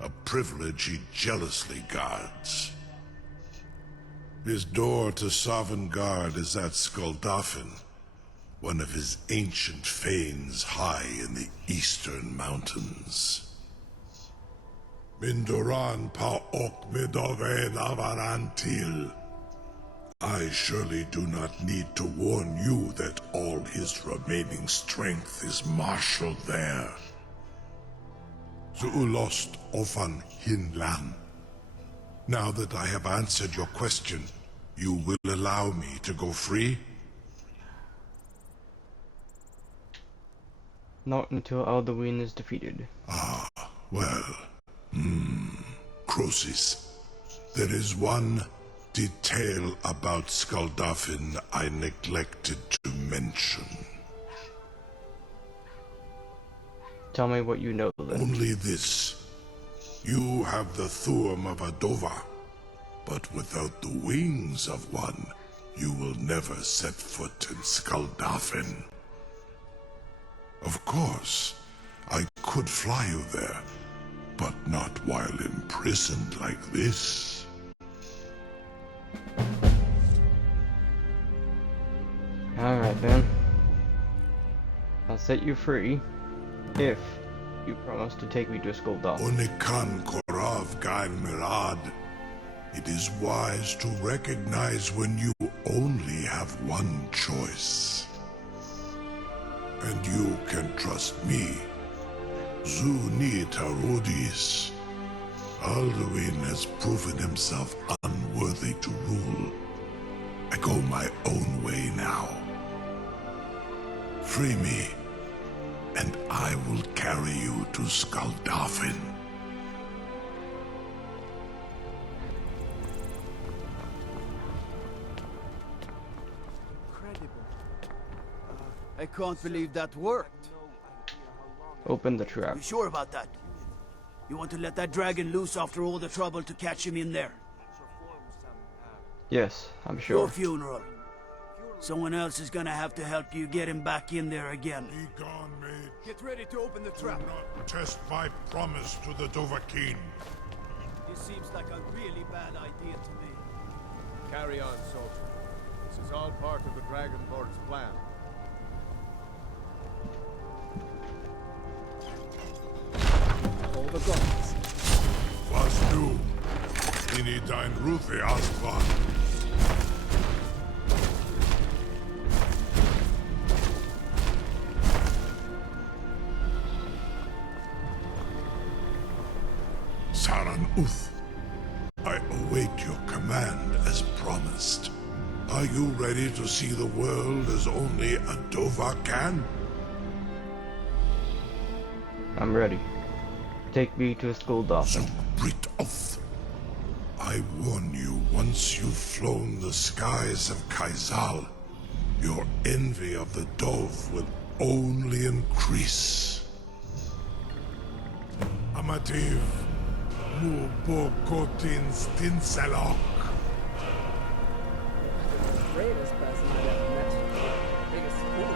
a privilege he jealously guards. His door to Sovngarde is at Skuldafn, one of his ancient fanes high in the eastern mountains. Mindoran pa ok midove navarantil. I surely do not need to warn you that all his remaining strength is marshaled there. Zuulost ofan hinlan. Now that I have answered your question, you will allow me to go free? Not until Alduin is defeated. Ah, well, Croesus, there is one detail about Skuldafn I neglected to mention. Tell me what you know then. Only this. You have the Thuum of Adova, but without the wings of one, you will never set foot in Skuldafn. Of course, I could fly you there, but not while imprisoned like this. Alright then. I'll set you free if you promise to take me to Skuldafn. Onikan Korav Gain Mirad. It is wise to recognize when you only have one choice. And you can trust me. Zuni Tarudis. Alduin has proven himself unworthy to rule. I go my own way now. Free me, and I will carry you to Skuldafn. I can't believe that worked. Open the trap. You sure about that? You want to let that dragon loose after all the trouble to catch him in there? Yes, I'm Your sure. funeral. Someone else is gonna have to help you get him back in there again. Be gone, mate. Get ready to open the trap. Do not test my promise to the Dovahkiin. This seems like a really bad idea to me. Carry on, soldier. This is all part of the Dragonborn's plan. All the gods. Was du? Ini dein Rufe Aswan. on Uth. I await your command as promised. Are you ready to see the world as only a Dova can? I'm ready. Take me to school, Dawson. Brit Oath. I warn you, once you've flown the skies of Kaizal, your envy of the Dove will only increase. Amativ, mu bokotin stinselok. Greatest person I've ever met. Biggest fool.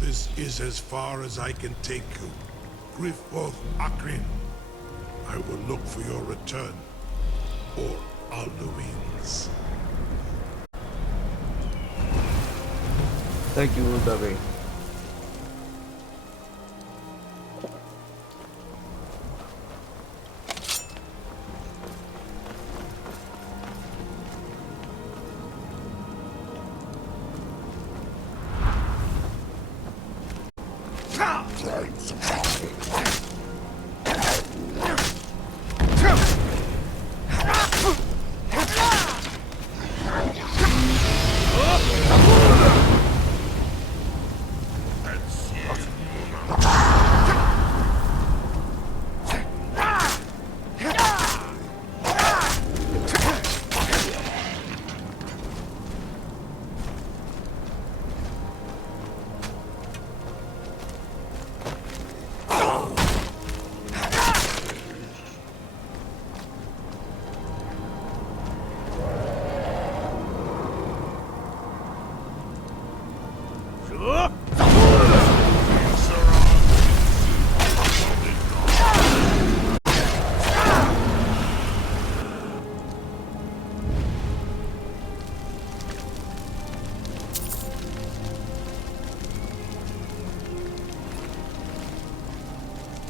This is as far as I can take you. Griffboth Akrin. I will look for your return. Or Alduin's. Thank you, Udabi.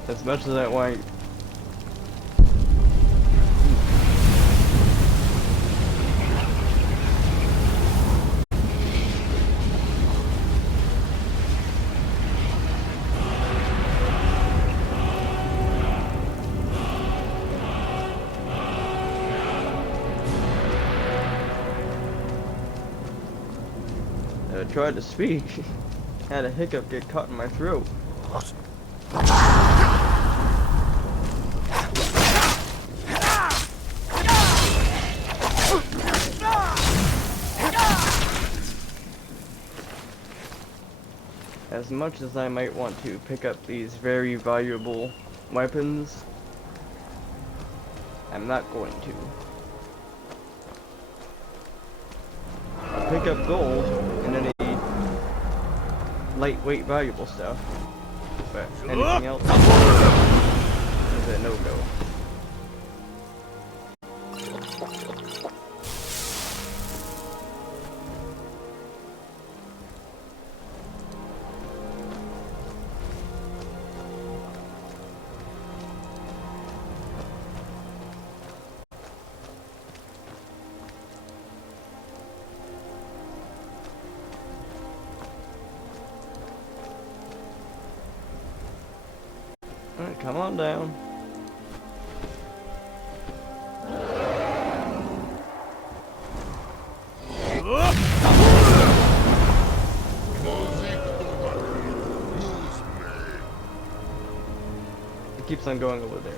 As much as I want. I tried to speak. Had a hiccup get caught in my throat. As much as I might want to pick up these very valuable weapons, I'm not going to. I'll pick up gold and any lightweight valuable stuff, but anything else is a no-go. Alright, come on down. It keeps on going over there.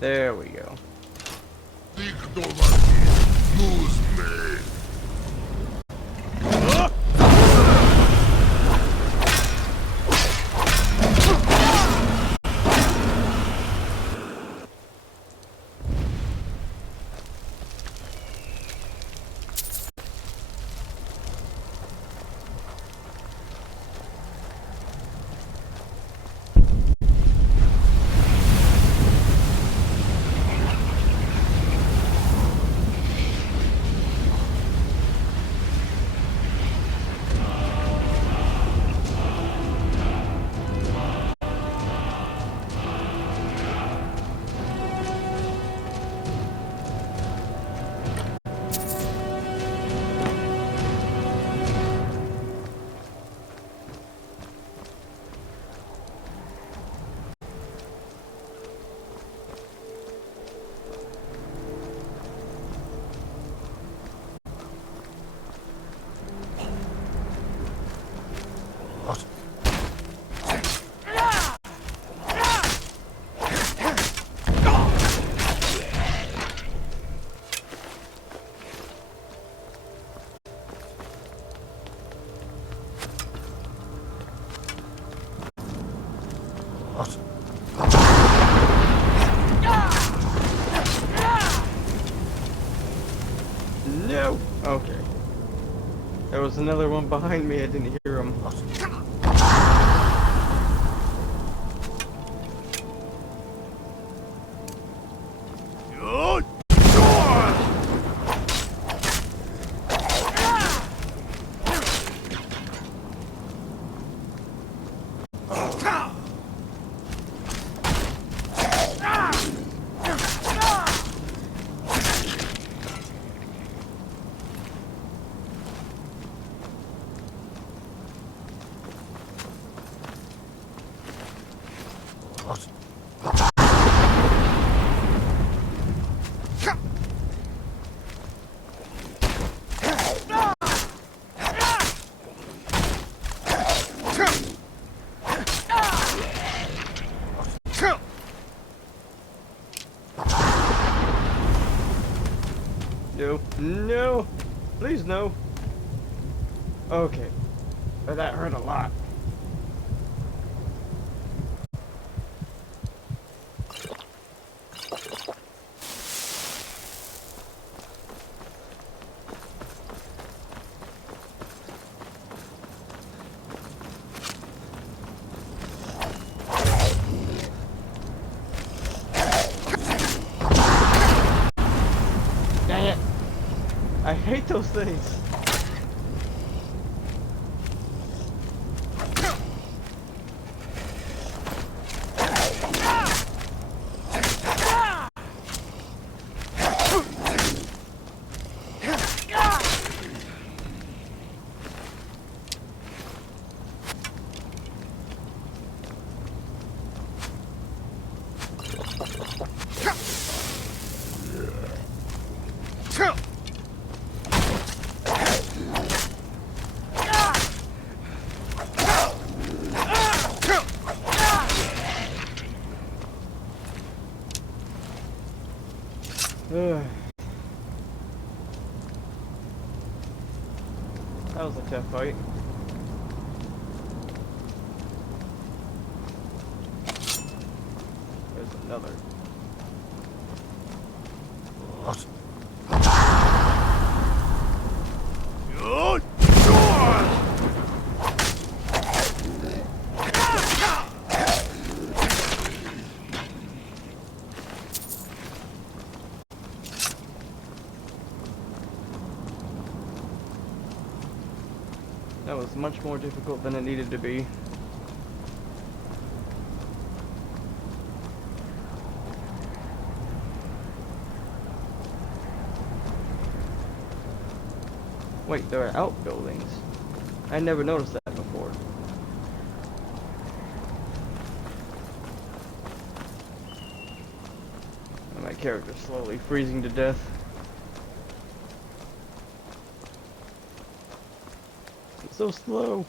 There we go. There was another one behind me, I didn't hear him. No, no, please no. Okay, but that hurt a lot. Dang it. I hate those things. That was a tough fight. There's another. That was much more difficult than it needed to be. Wait, there are outbuildings. I never noticed that before. And my character's slowly freezing to death. It's so slow.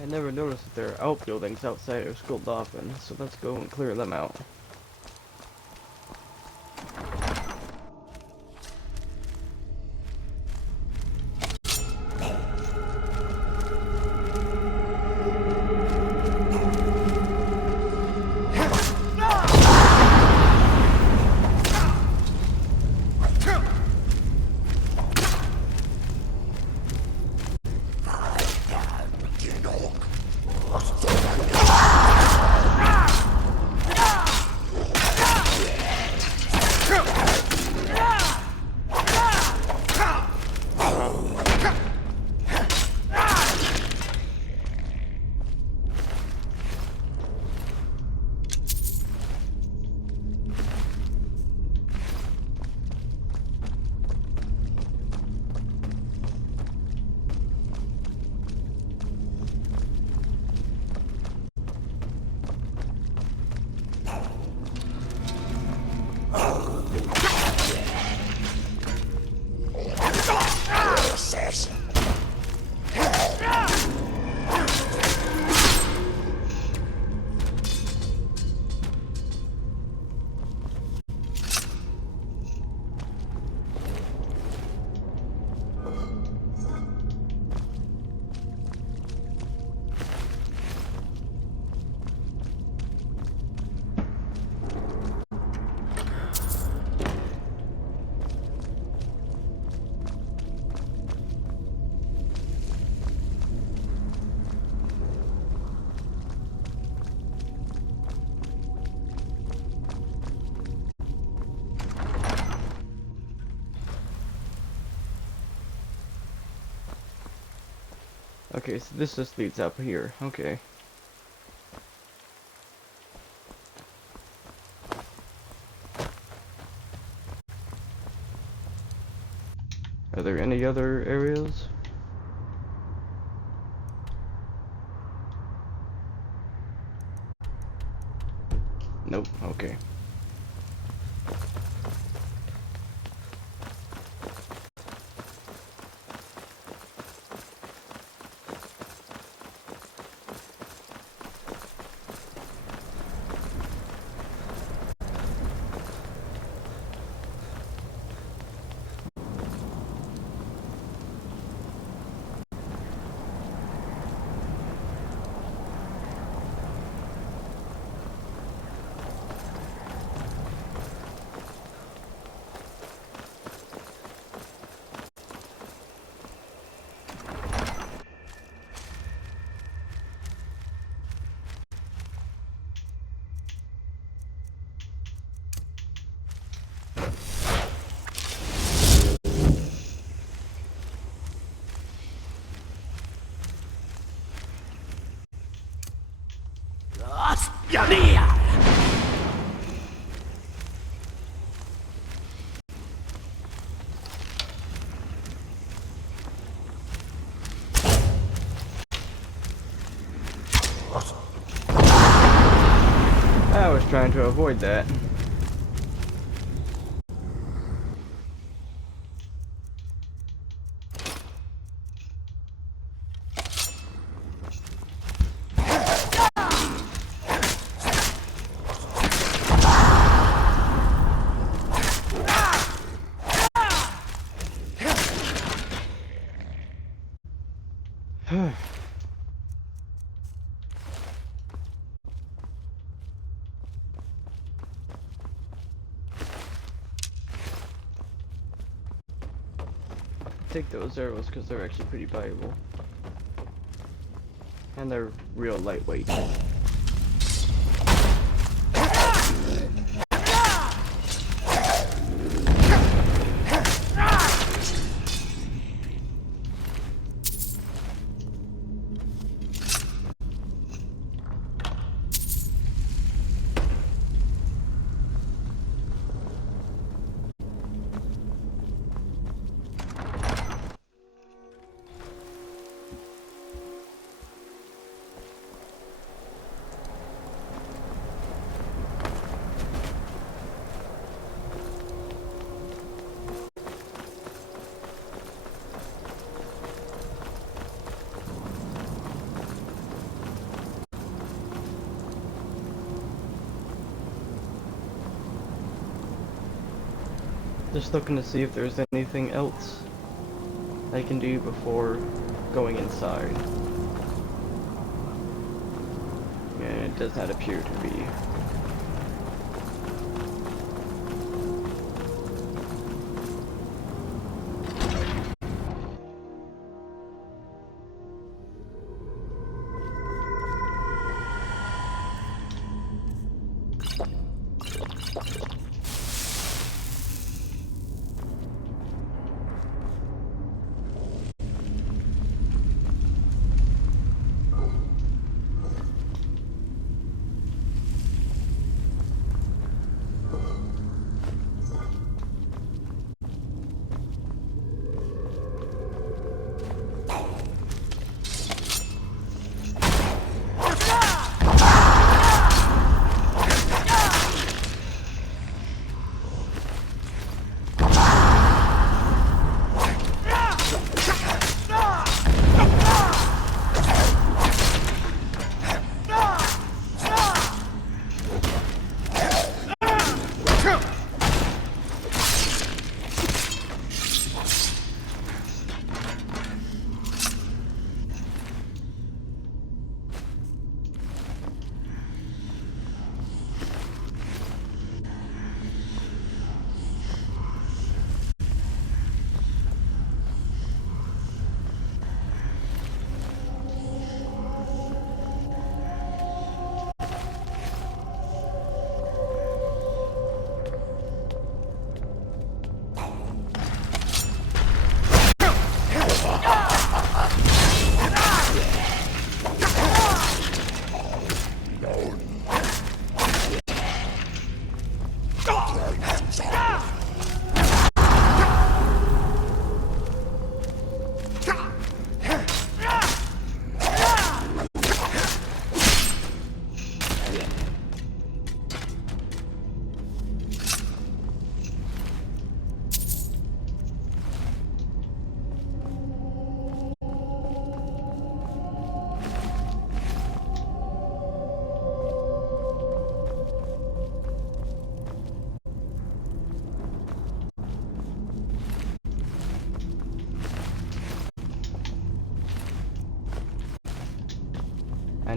I never noticed that there are outbuildings outside of Skulldolphin, so let's go and clear them out. Okay, so this just leads up here. Okay. Are there any other areas? Nope. Okay. I was trying to avoid that. Take those arrows because they're actually pretty valuable. And they're real lightweight. Just looking to see if there's anything else I can do before going inside. And it does not appear to be.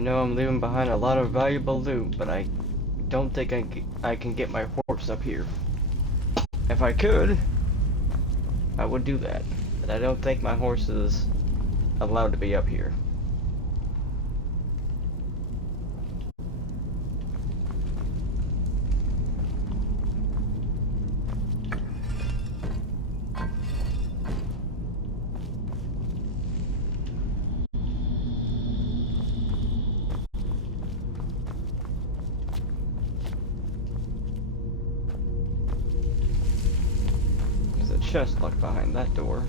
know I'm leaving behind a lot of valuable loot, but I don't think I can get my horse up here. If I could, I would do that. But I don't think my horse is allowed to be up here. There's a chest locked behind that door.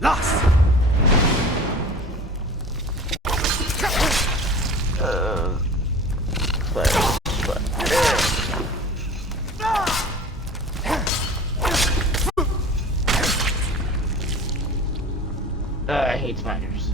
Lost! I hate spiders.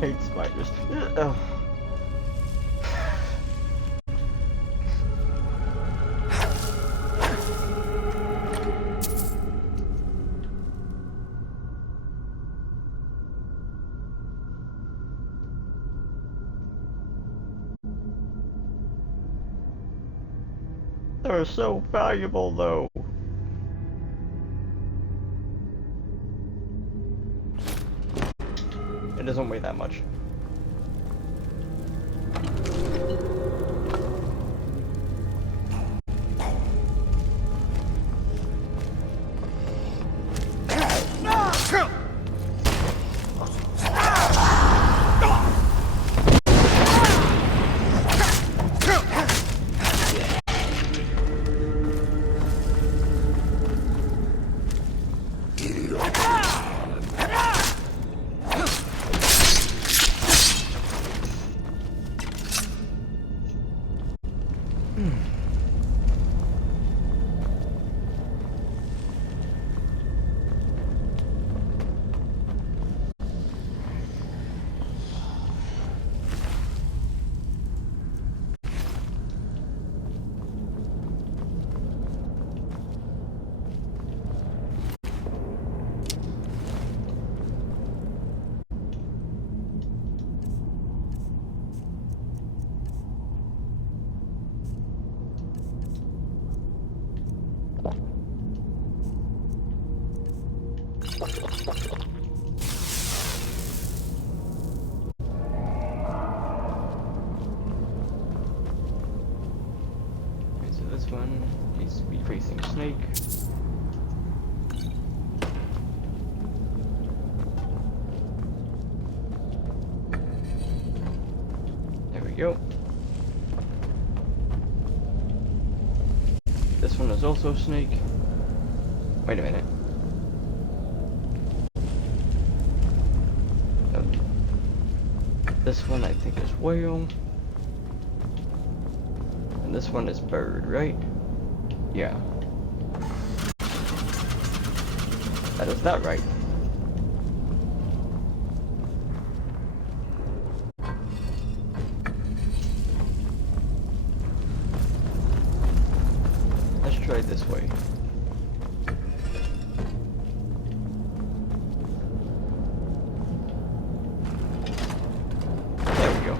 Hate spiders. Ugh. They're so valuable, though. It doesn't weigh that much. one needs to be facing Snake. There we go. This one is also Snake. Wait a minute. This one I think is Whale. And this one is Bird, right? Yeah. That is that right. Let's try it this way. There we go.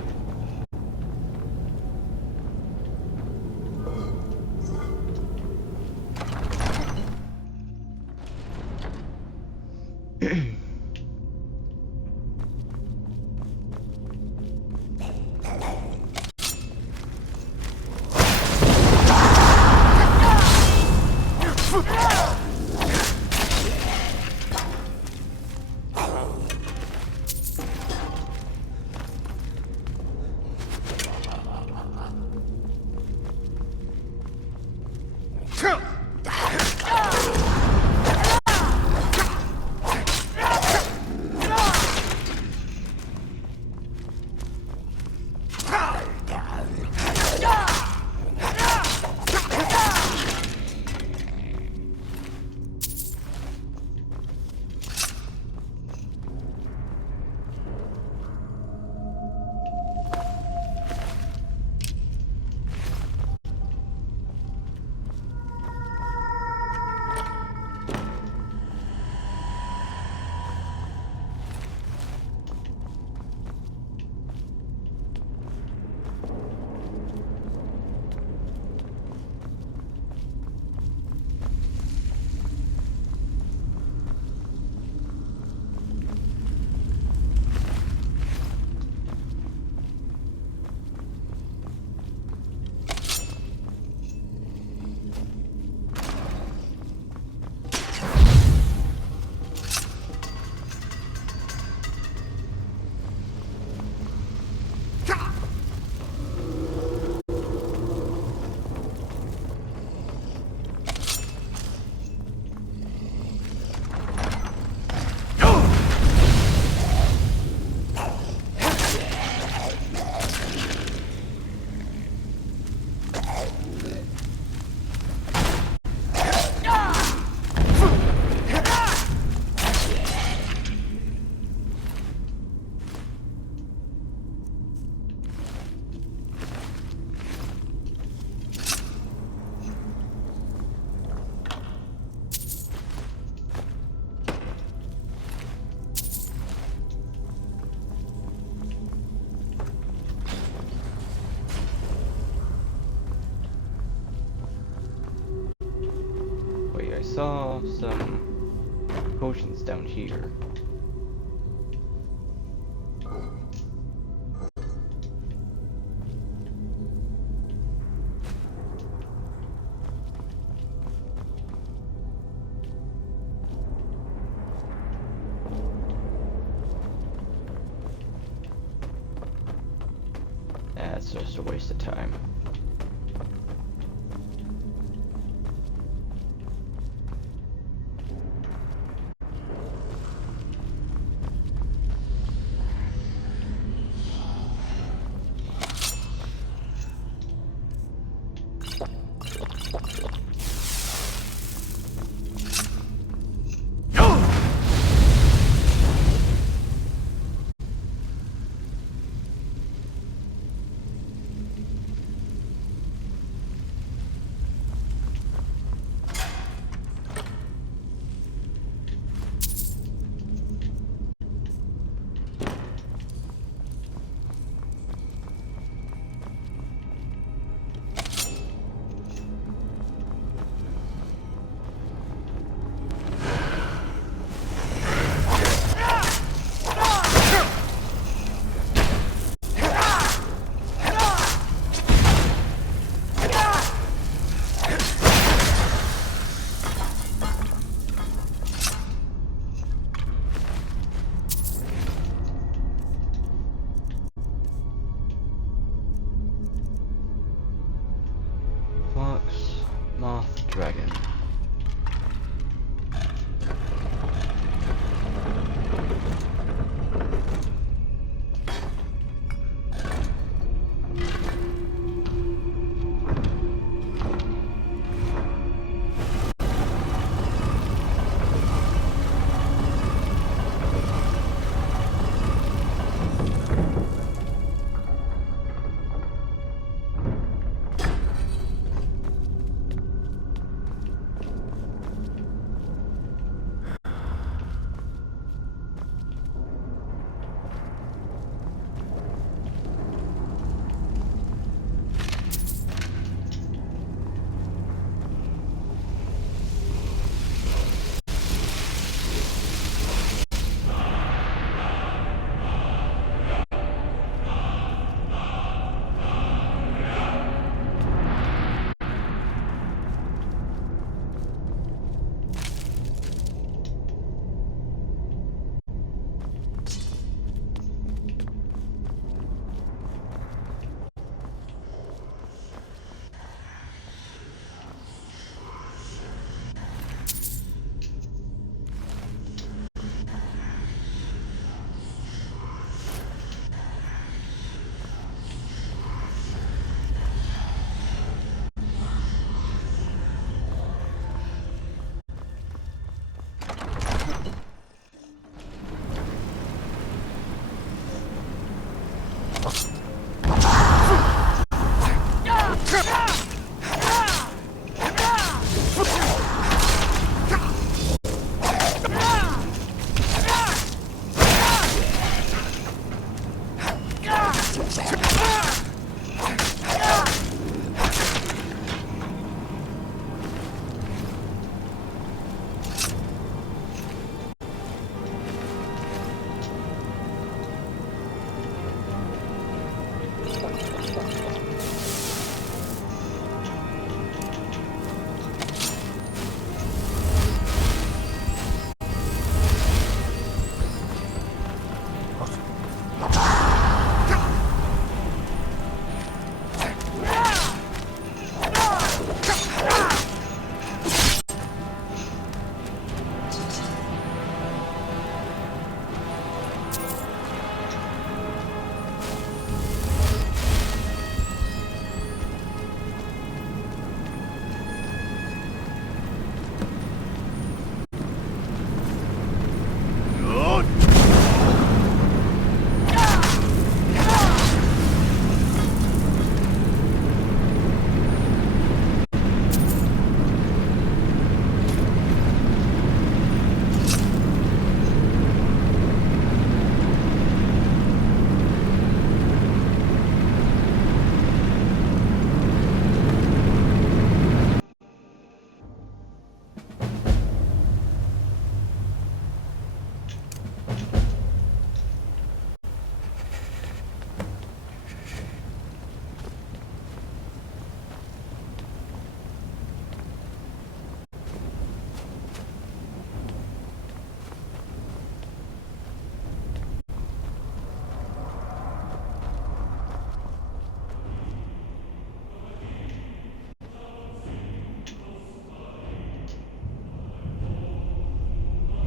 I saw some potions down here. That's just a waste of time.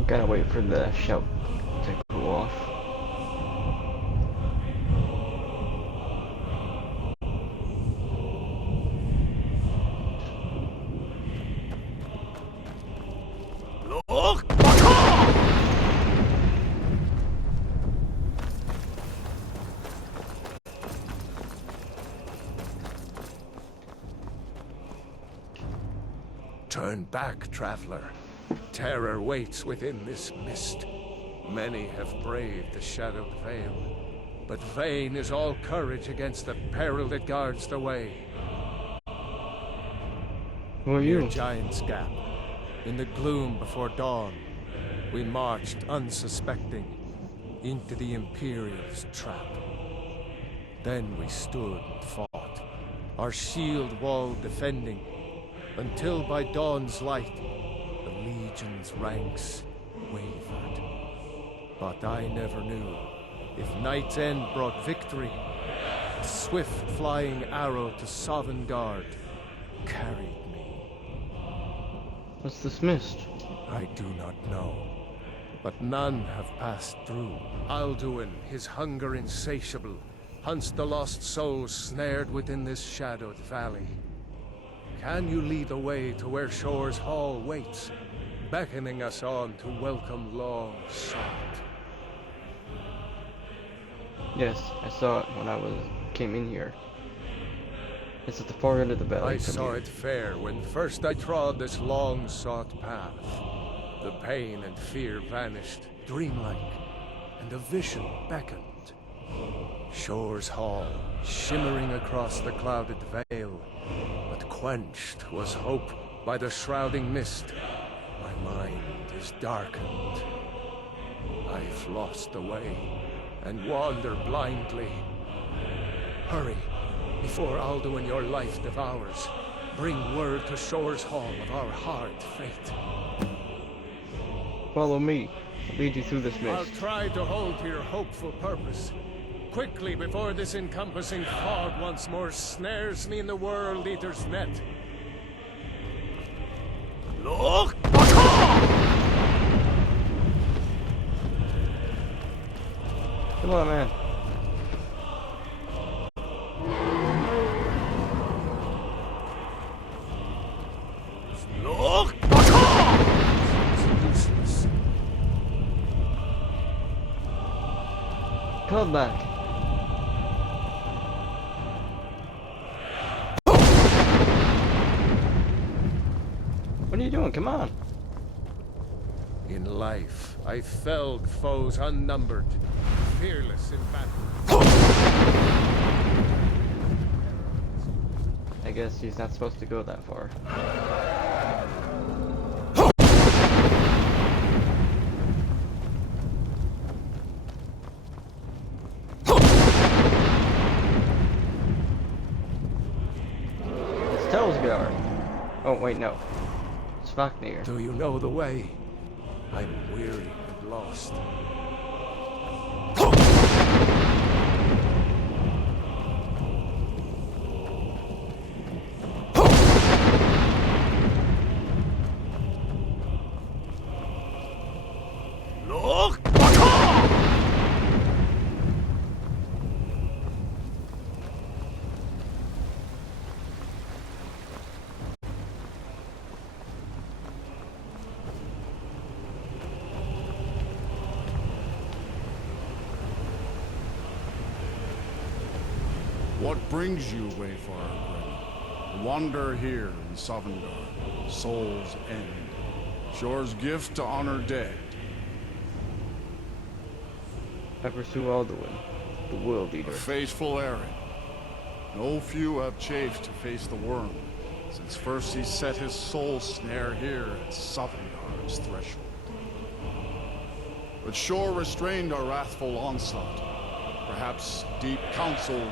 Gotta wait for the shout to cool off. Turn back, traveler. Terror waits within this mist. Many have braved the shadowed veil, but vain is all courage against the peril that guards the way. Who are you? Near Giant's Gap, in the gloom before dawn, we marched unsuspecting into the Imperial's trap. Then we stood and fought, our shield wall defending, until by dawn's light, the Legion's ranks wavered. But I never knew if Night's End brought victory, a swift flying arrow to Sovngarde carried me. What's this mist? I do not know, but none have passed through. Alduin, his hunger insatiable, hunts the lost souls snared within this shadowed valley. Can you lead the way to where Shore's Hall waits, beckoning us on to welcome long sought? Yes, I saw it when I came in here. It's at the far end of the valley. I saw it fair when first I trod this long-sought path. The pain and fear vanished, dreamlike, and a vision beckoned. Shore's Hall, shimmering across the clouded veil, but quenched was hope by the shrouding mist. My mind is darkened. I've lost the way, and wander blindly. Hurry, before Alduin your life devours. Bring word to Shore's Hall of our hard fate. Follow me. I'll lead you through this mist. I'll try to hold to your hopeful purpose. Quickly, before this encompassing fog once more snares me in the World Eater's net. Look! Come on, man. Look! Come back. What are you doing? Come on. In life, I felled foes unnumbered, fearless in battle. I guess he's not supposed to go that far. It's Telsgar. Oh, wait, no. It's Vaknir. Do you know the way? I'm weary and lost. Look! What brings you, Wayfarer Grim? Wander here in Sovngarde, Soul's End. Shore's gift to honor dead. I pursue Alduin, the World Eater. A faithful errand. No few have chafed to face the worm, since first he set his soul snare here at Sovngarde's threshold. But Shore restrained our wrathful onslaught. Perhaps deep counseled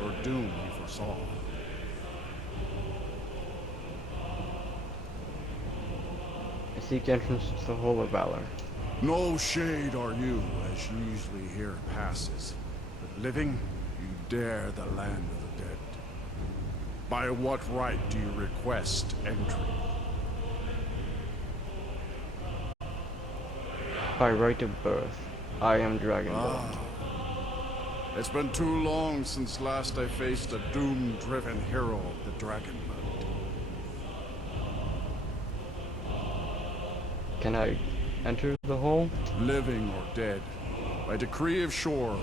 your doom he foresaw. I seek entrance to the Hall of Valor. No shade are you, as usually here passes. But living, you dare the land of the dead. By what right do you request entry? By right of birth, I am Dragonborn. It's been too long since last I faced a doom-driven hero of the Dragonblood. Can I enter the hall? Living or dead, by decree of Shore,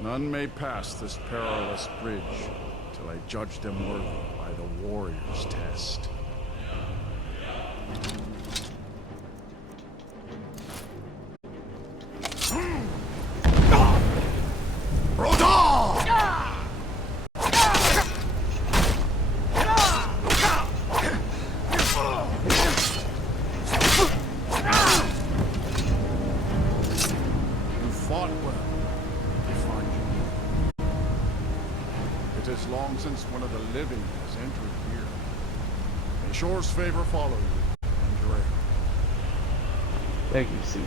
none may pass this perilous bridge till I judge them worthy by the warrior's test. Since one of the living has entered here. May Shore's favor follow you, and your heir. Thank you, Sue.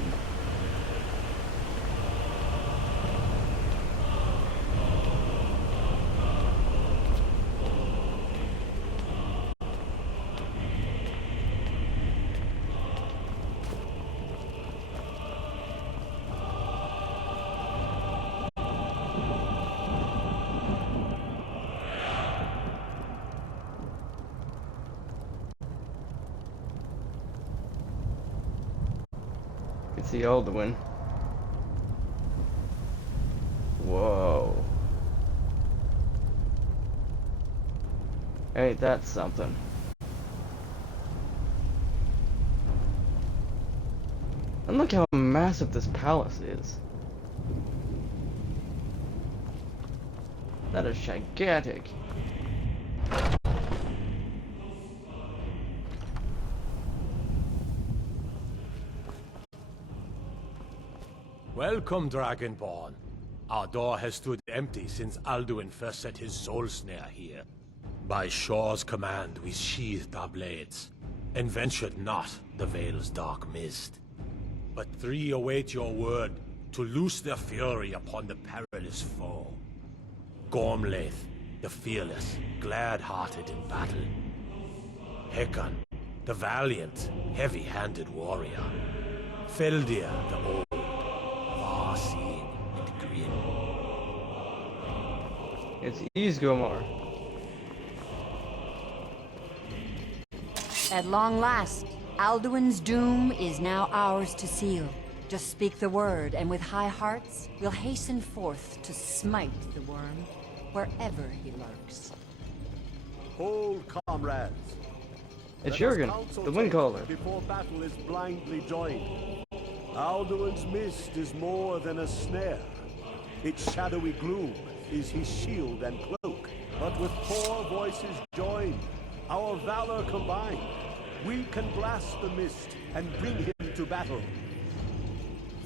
It's the old one. Whoa. Ain't that something? And look how massive this palace is. That is gigantic. Welcome, Dragonborn. Our door has stood empty since Alduin first set his soul snare here. By Shore's command, we sheathed our blades, and ventured not the Vale's dark mist. But three await your word to loose their fury upon the perilous foe. Gormlaith, the fearless, glad-hearted in battle. Hekon, the valiant, heavy-handed warrior. Feldir, the old, far-seeing and grim. It's Ysgomar. At long last, Alduin's doom is now ours to seal. Just speak the word, and with high hearts, we'll hasten forth to smite the worm wherever he lurks. Hold, comrades. It's Jurgen, the Windcaller. Before battle is blindly joined. Alduin's mist is more than a snare. Its shadowy gloom is his shield and cloak. But with 4 voices joined, our valor combined, we can blast the mist and bring him to battle.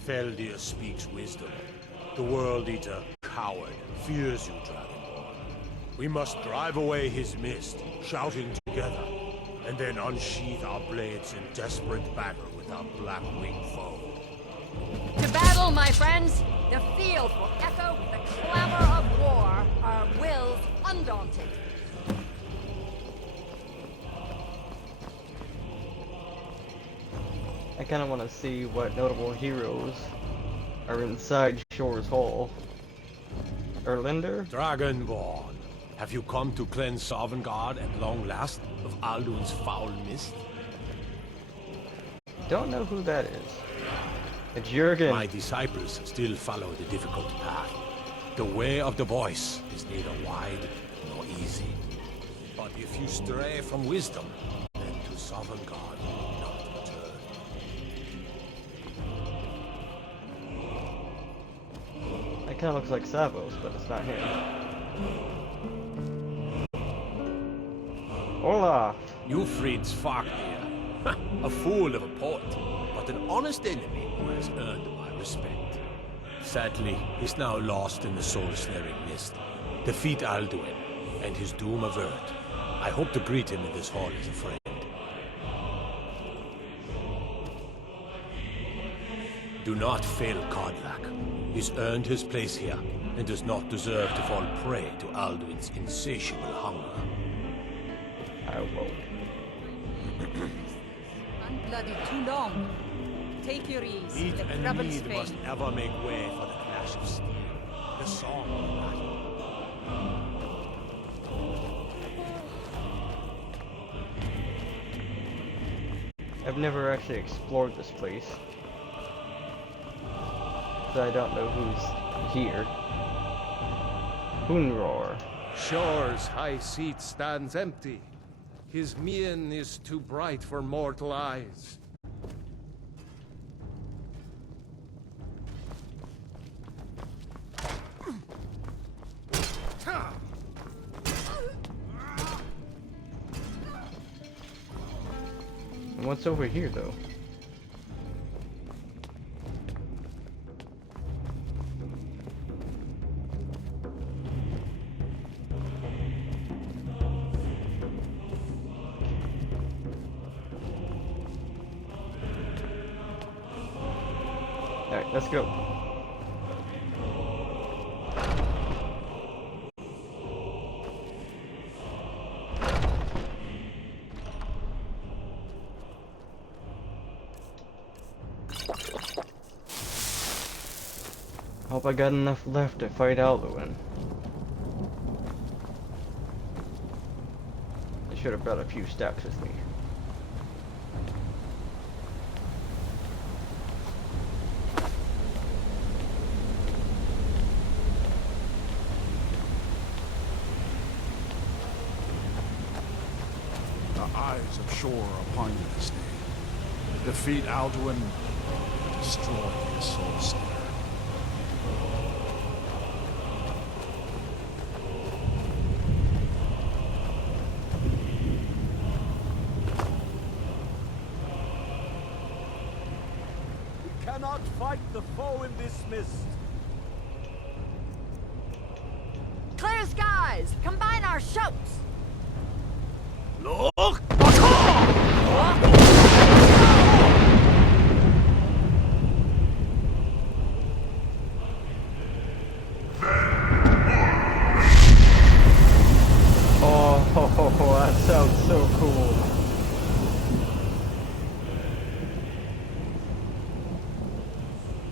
Feldir speaks wisdom. The World Eater, coward, fears you, Dragonborn. We must drive away his mist, shouting together, and then unsheath our blades in desperate battle with our black-winged foe. To battle, my friends! The field will echo with the clamor of war, our wills undaunted. I kind of want to see what notable heroes are inside Shore's Hall. Erlinder? Dragonborn, have you come to cleanse Sovngarde at long last of Alduin's foul mist? Don't know who that is. It's Jurgen. My disciples still follow the difficult path. The way of the voice is neither wide nor easy. But if you stray from wisdom, then to Sovngarde you will not return. That kind of looks like Savos, but it's not him. Hola! You freed Svarknir. A fool of a poet, but an honest enemy who has earned my respect. Sadly, he's now lost in the soul-snaring mist. Defeat Alduin, and his doom avert. I hope to greet him in this hall as a friend. Do not fail Kodlak. He's earned his place here, and does not deserve to fall prey to Alduin's insatiable hunger. I won't. Unbloody too long. Take your ease. Need Let and troubles need fade. must ever make way for the clash of steel. The song of battle. I've never actually explored this place, so I don't know who's here. Hunroar. Shore's high seat stands empty. His mien is too bright for mortal eyes. And what's over here, though? Alright, let's go. Hope I got enough left to fight Alduin. I should have brought a few stacks with me. The eyes of Shore are upon you this day. Defeat Alduin, destroy his soul sinner. We cannot fight the foe in this mist. Clear skies! Combine our shouts! Look! Oh, that sounds so cool.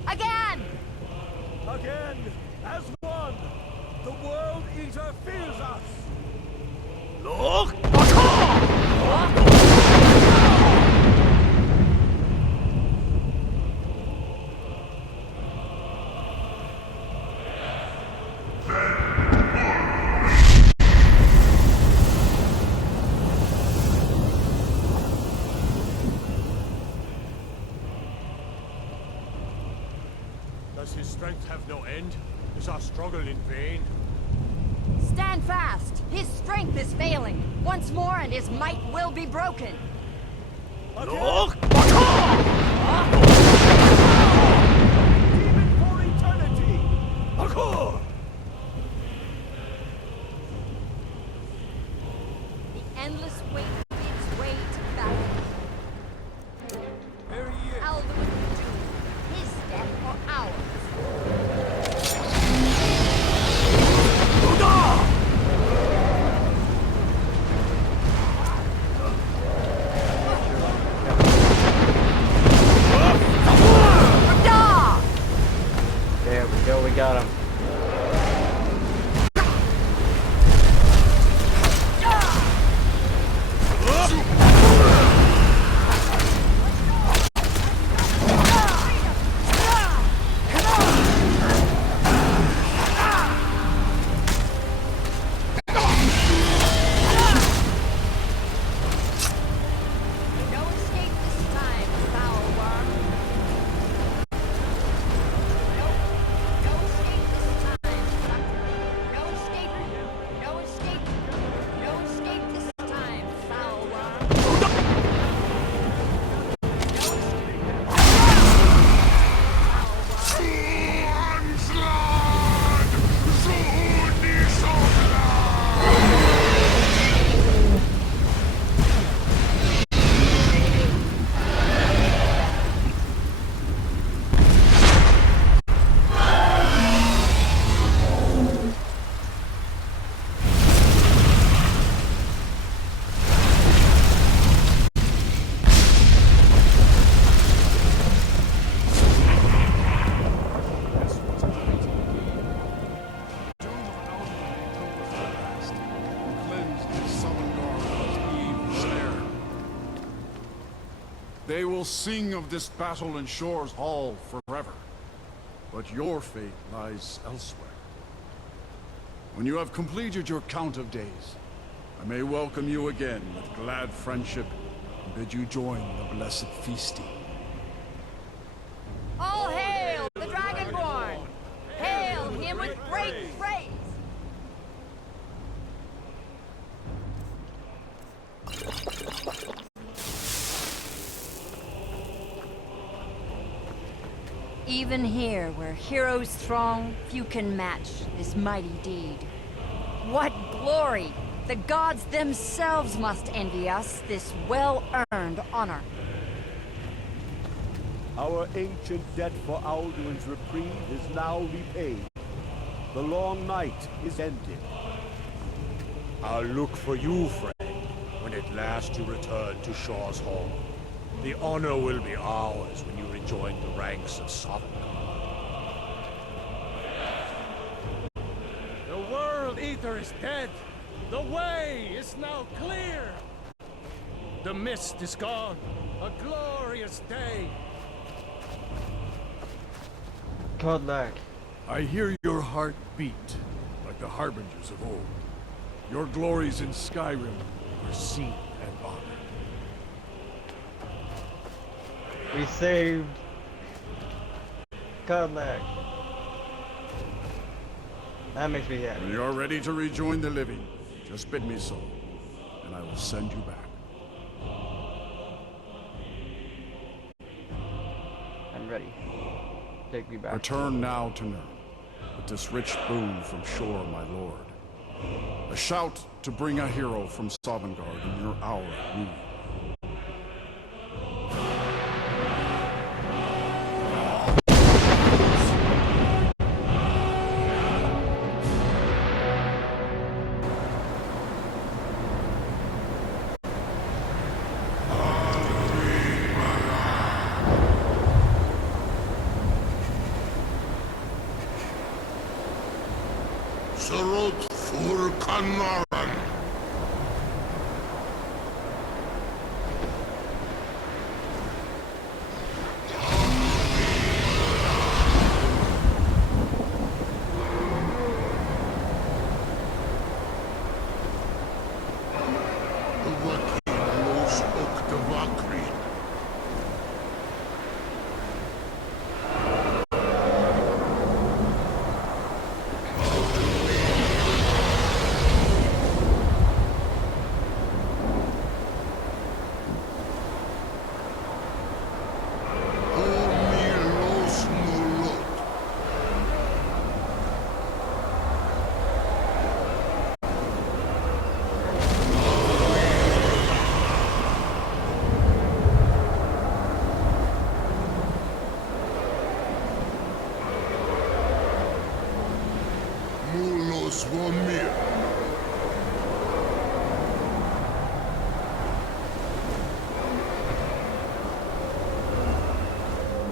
Again! Again, as one, the World Eater fears us. Look! Does his strength have no end? Is our struggle in vain? Stand fast! His strength is failing. Once more and his might will be broken. Look! Demon for eternity. Parkour! The endless weight gives way to battle. There he is. Alduin's doom. His death or ours. There we go, we got him. They will sing of this battle in Shore's Hall forever. But your fate lies elsewhere. When you have completed your count of days, I may welcome you again with glad friendship and bid you join the blessed feasting. All hail the Dragonborn! Hail him with great praise! Even here, where heroes throng, few can match this mighty deed. What glory! The gods themselves must envy us this well-earned honor. Our ancient debt for Alduin's reprieve is now repaid. The long night is ended. I'll look for you, friend, when at last you return to Shaw's Hall. The honor will be ours when you rejoin the ranks of Sovngarde. The World Eater is dead. The way is now clear. The mist is gone. A glorious day. Godlike. I hear your heart beat, like the harbingers of old. Your glories in Skyrim are seen and honored. We saved Godlike. That makes me happy. When you're ready to rejoin the living, just bid me so, and I will send you back. I'm ready. Take me back. Return now to Nurn, with this rich boon from Shore, my lord. A shout to bring a hero from Sovngarde in your hour of need. Sarot Fur Kanaran.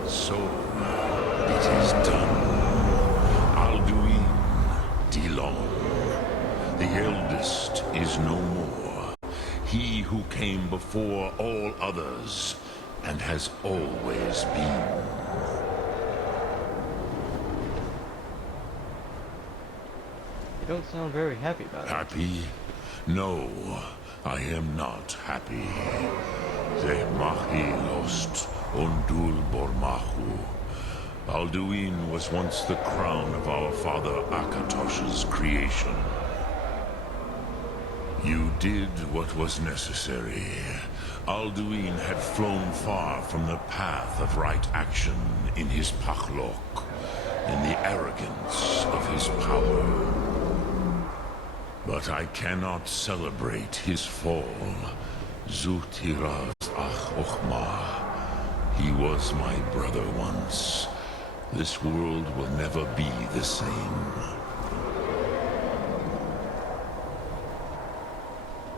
So, it is done. Alduin, Dilon, the eldest is no more. He who came before all others, and has always been. You don't sound very happy about it. Happy? No, I am not happy. Ze mahi lost undul bormahu. Alduin was once the crown of our father Akatosh's creation. You did what was necessary. Alduin had flown far from the path of right action in his pachlok, in the arrogance of his power. But I cannot celebrate his fall. Zutiraz ach ochma. He was my brother once. This world will never be the same.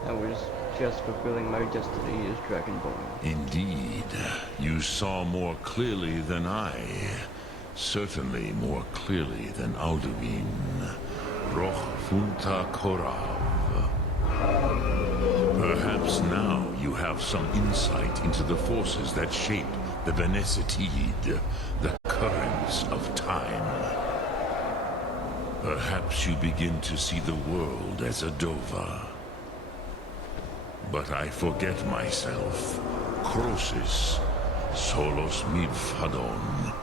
I was just fulfilling my destiny as Dragonborn. Indeed. You saw more clearly than I. Certainly more clearly than Alduin. Roch Funta Korav. Perhaps now you have some insight into the forces that shape the Benesitid, the currents of time. Perhaps you begin to see the world as a Dova. But I forget myself. Crosis, solos midfadon.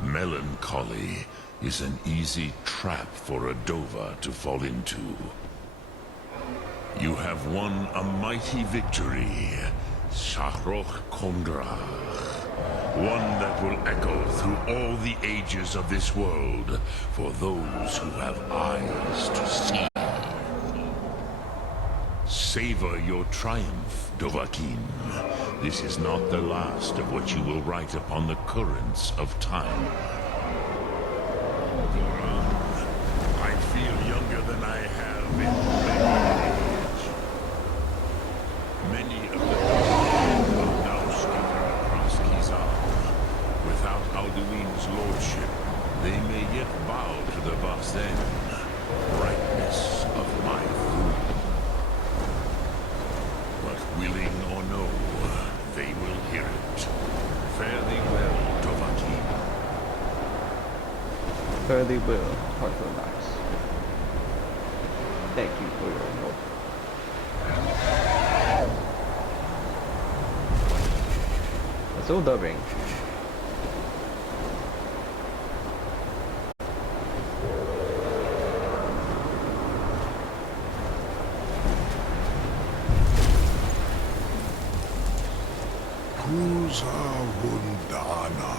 Melancholy is an easy trap for a Dova to fall into. You have won a mighty victory, Shahroch Kondrach. One that will echo through all the ages of this world for those who have eyes to see. Savor your triumph, Dovahkiin. This is not the last of what you will write upon the currents of time. Goran, I feel younger than I have in many age. Many of the people are now scattered across Kizar. Without Alduin's lordship, they may yet bow to the Vasen, brightness of my food. But willing or no, they will hear it. Fare thee well, Dovahkiin. Fare thee well, Orthodox. Thank you for your help. It's all dubbing. Kuza Wundana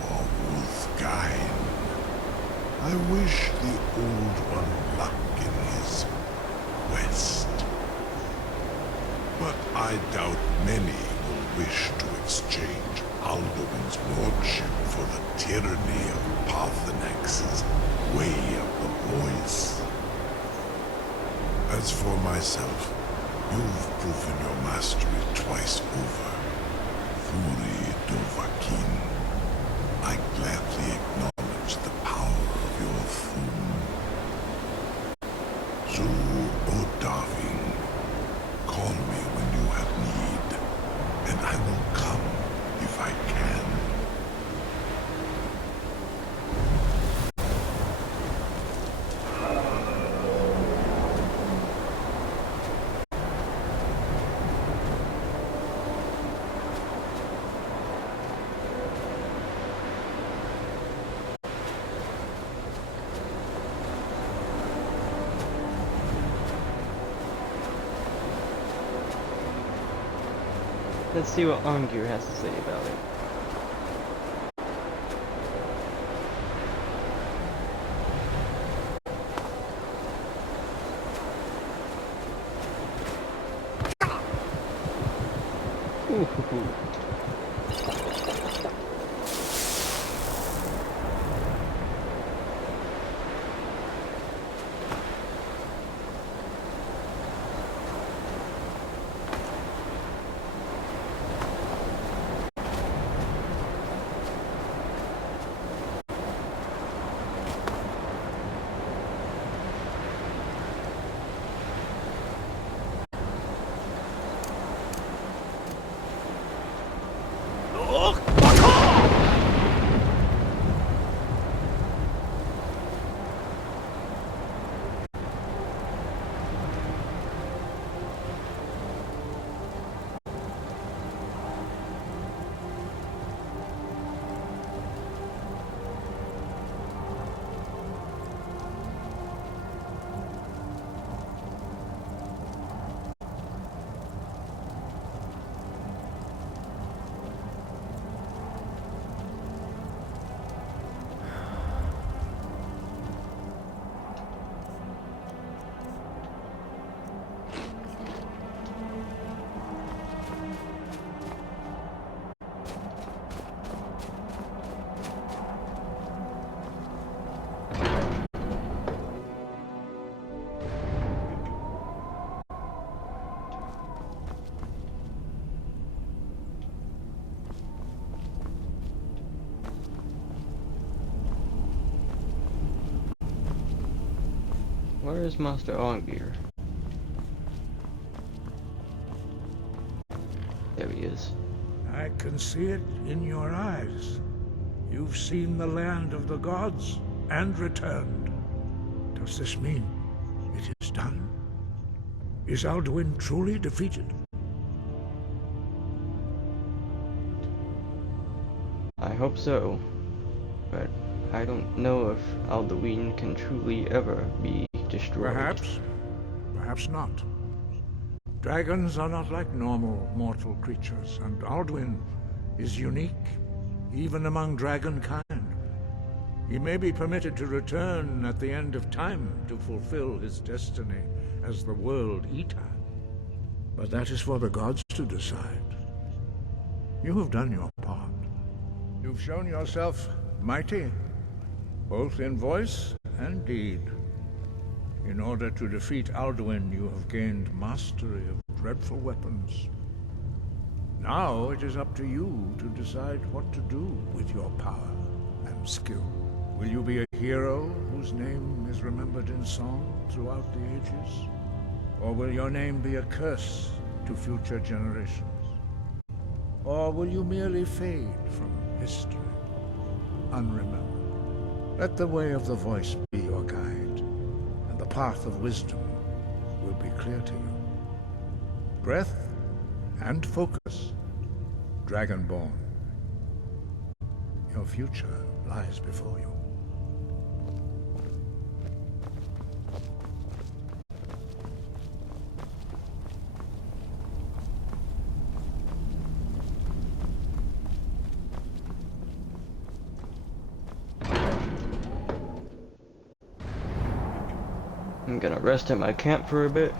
Wawuthgain. I wish the Old One luck in his quest. But I doubt many will wish to exchange Alduin's lordship for the tyranny of Paarthurnax's way of the voice. As for myself, you've proven your mastery twice over. Thuri Dovahkiin, I gladly acknowledge the power of your Thum. Zu Odaving, call me when you have need, and I will come if I can. Let's see what Ongir has to say about it. Ooh. Where is Master Ongir? he is. I can see it in your eyes. You've seen the land of the gods and returned. Does this mean it is done? Is Alduin truly defeated? I hope so, but I don't know if Alduin can truly ever be destroyed. Perhaps not. Dragons are not like normal mortal creatures, and Alduin is unique, even among dragonkind. He may be permitted to return at the end of time to fulfill his destiny as the World Eater. But that is for the gods to decide. You have done your part. You've shown yourself mighty, both in voice and deed. In order to defeat Alduin, you have gained mastery of dreadful weapons. Now it is up to you to decide what to do with your power and skill. Will you be a hero whose name is remembered in song throughout the ages? Or will your name be a curse to future generations? Or will you merely fade from history, unremembered? Let the way of the voice be your guide, and the path of wisdom will be clear to you. Breath and focus, Dragonborn. Your future lies before you. I'm gonna rest at my camp for a bit.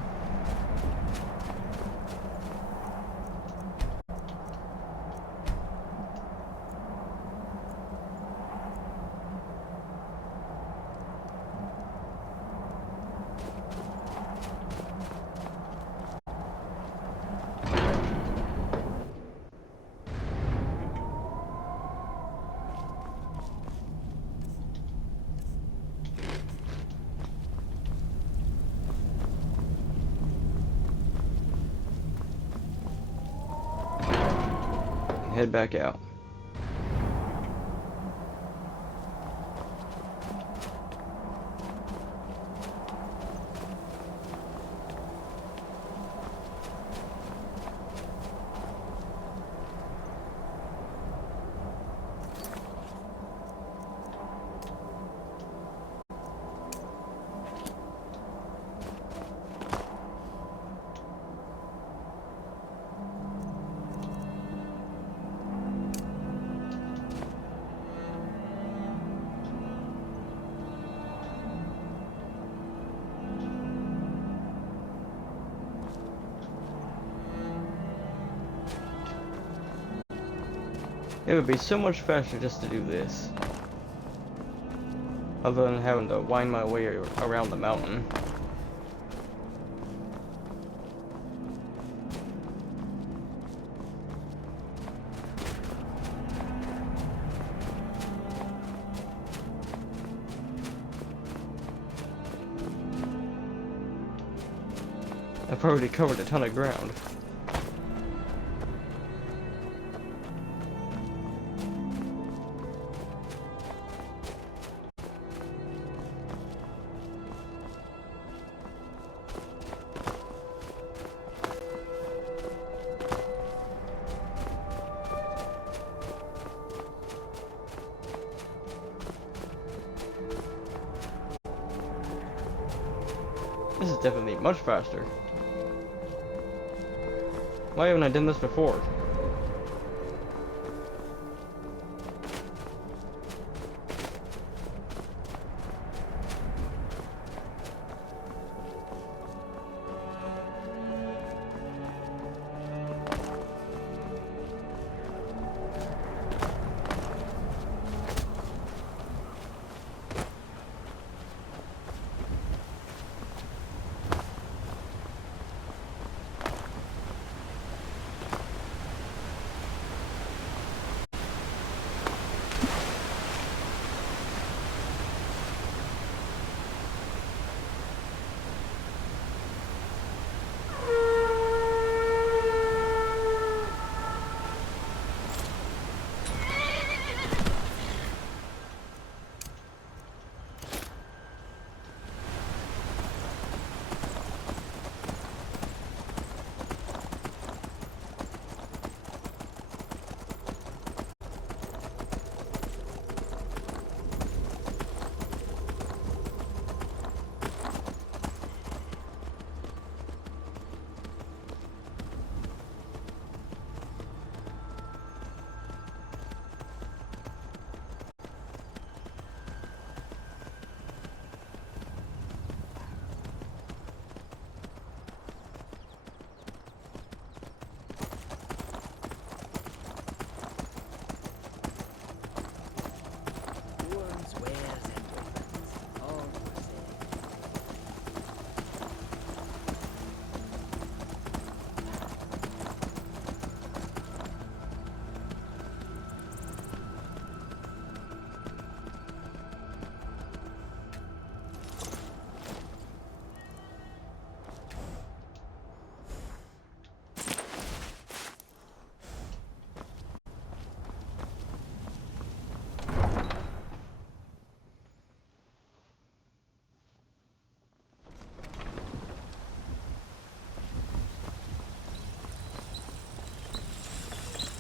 Head back out. It would be so much faster just to do this, other than having to wind my way around the mountain. I've already covered a ton of ground. This is definitely much faster. Why haven't I done this before?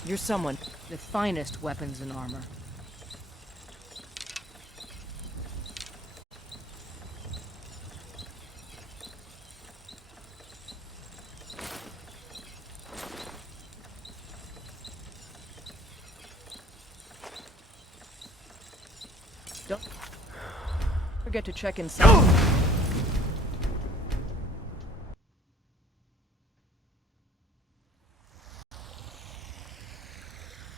You're someone. The finest weapons and armor. Don't forget to check inside.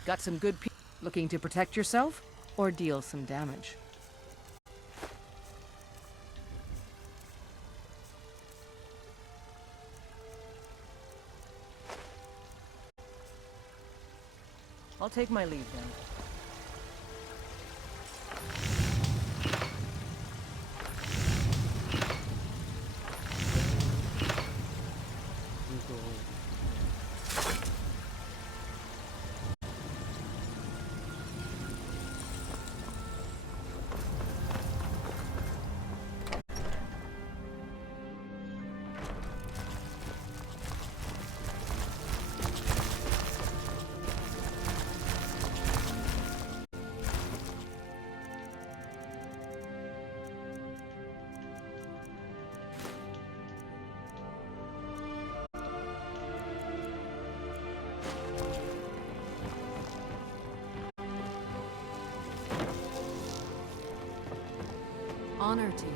Got some good people looking to protect yourself or deal some damage. I'll take my leave then. Honor to you.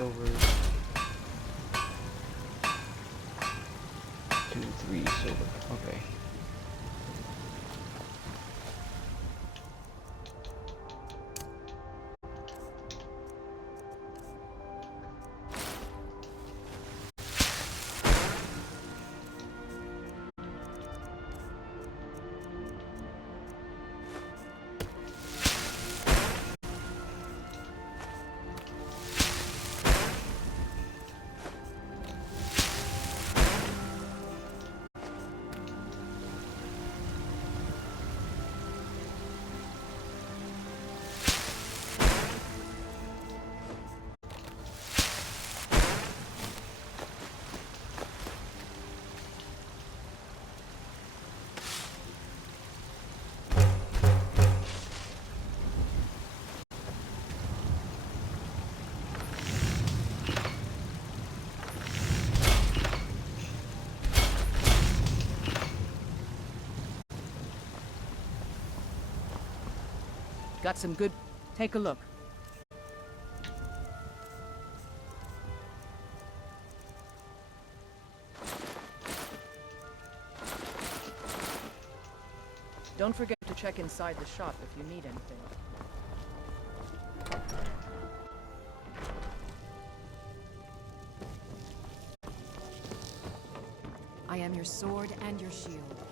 Over 2, 3 silver. Okay. Got some good... Take a look. Don't forget to check inside the shop if you need anything. I am your sword and your shield.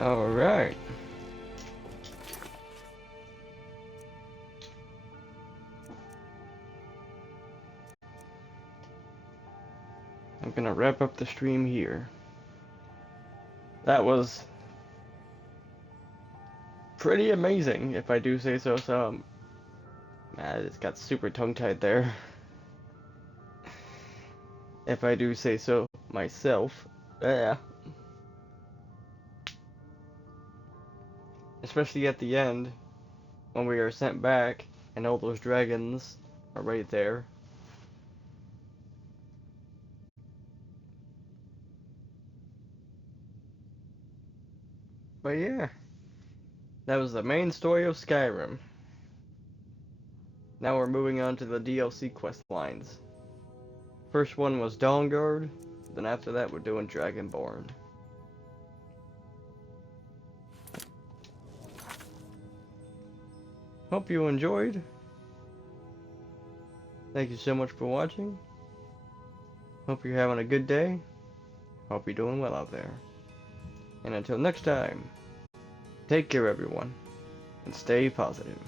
All right. I'm gonna wrap up the stream here. That was pretty amazing, if I do say so. So, I just got super tongue-tied there. If I do say so myself. Yeah. Especially at the end, when we are sent back, and all those dragons are right there. But yeah, that was the main story of Skyrim. Now we're moving on to the DLC quest lines. First one was Dawnguard, then after that we're doing Dragonborn. Hope you enjoyed. Thank you so much for watching. Hope you're having a good day. Hope you're doing well out there. And until next time, take care everyone, and stay positive.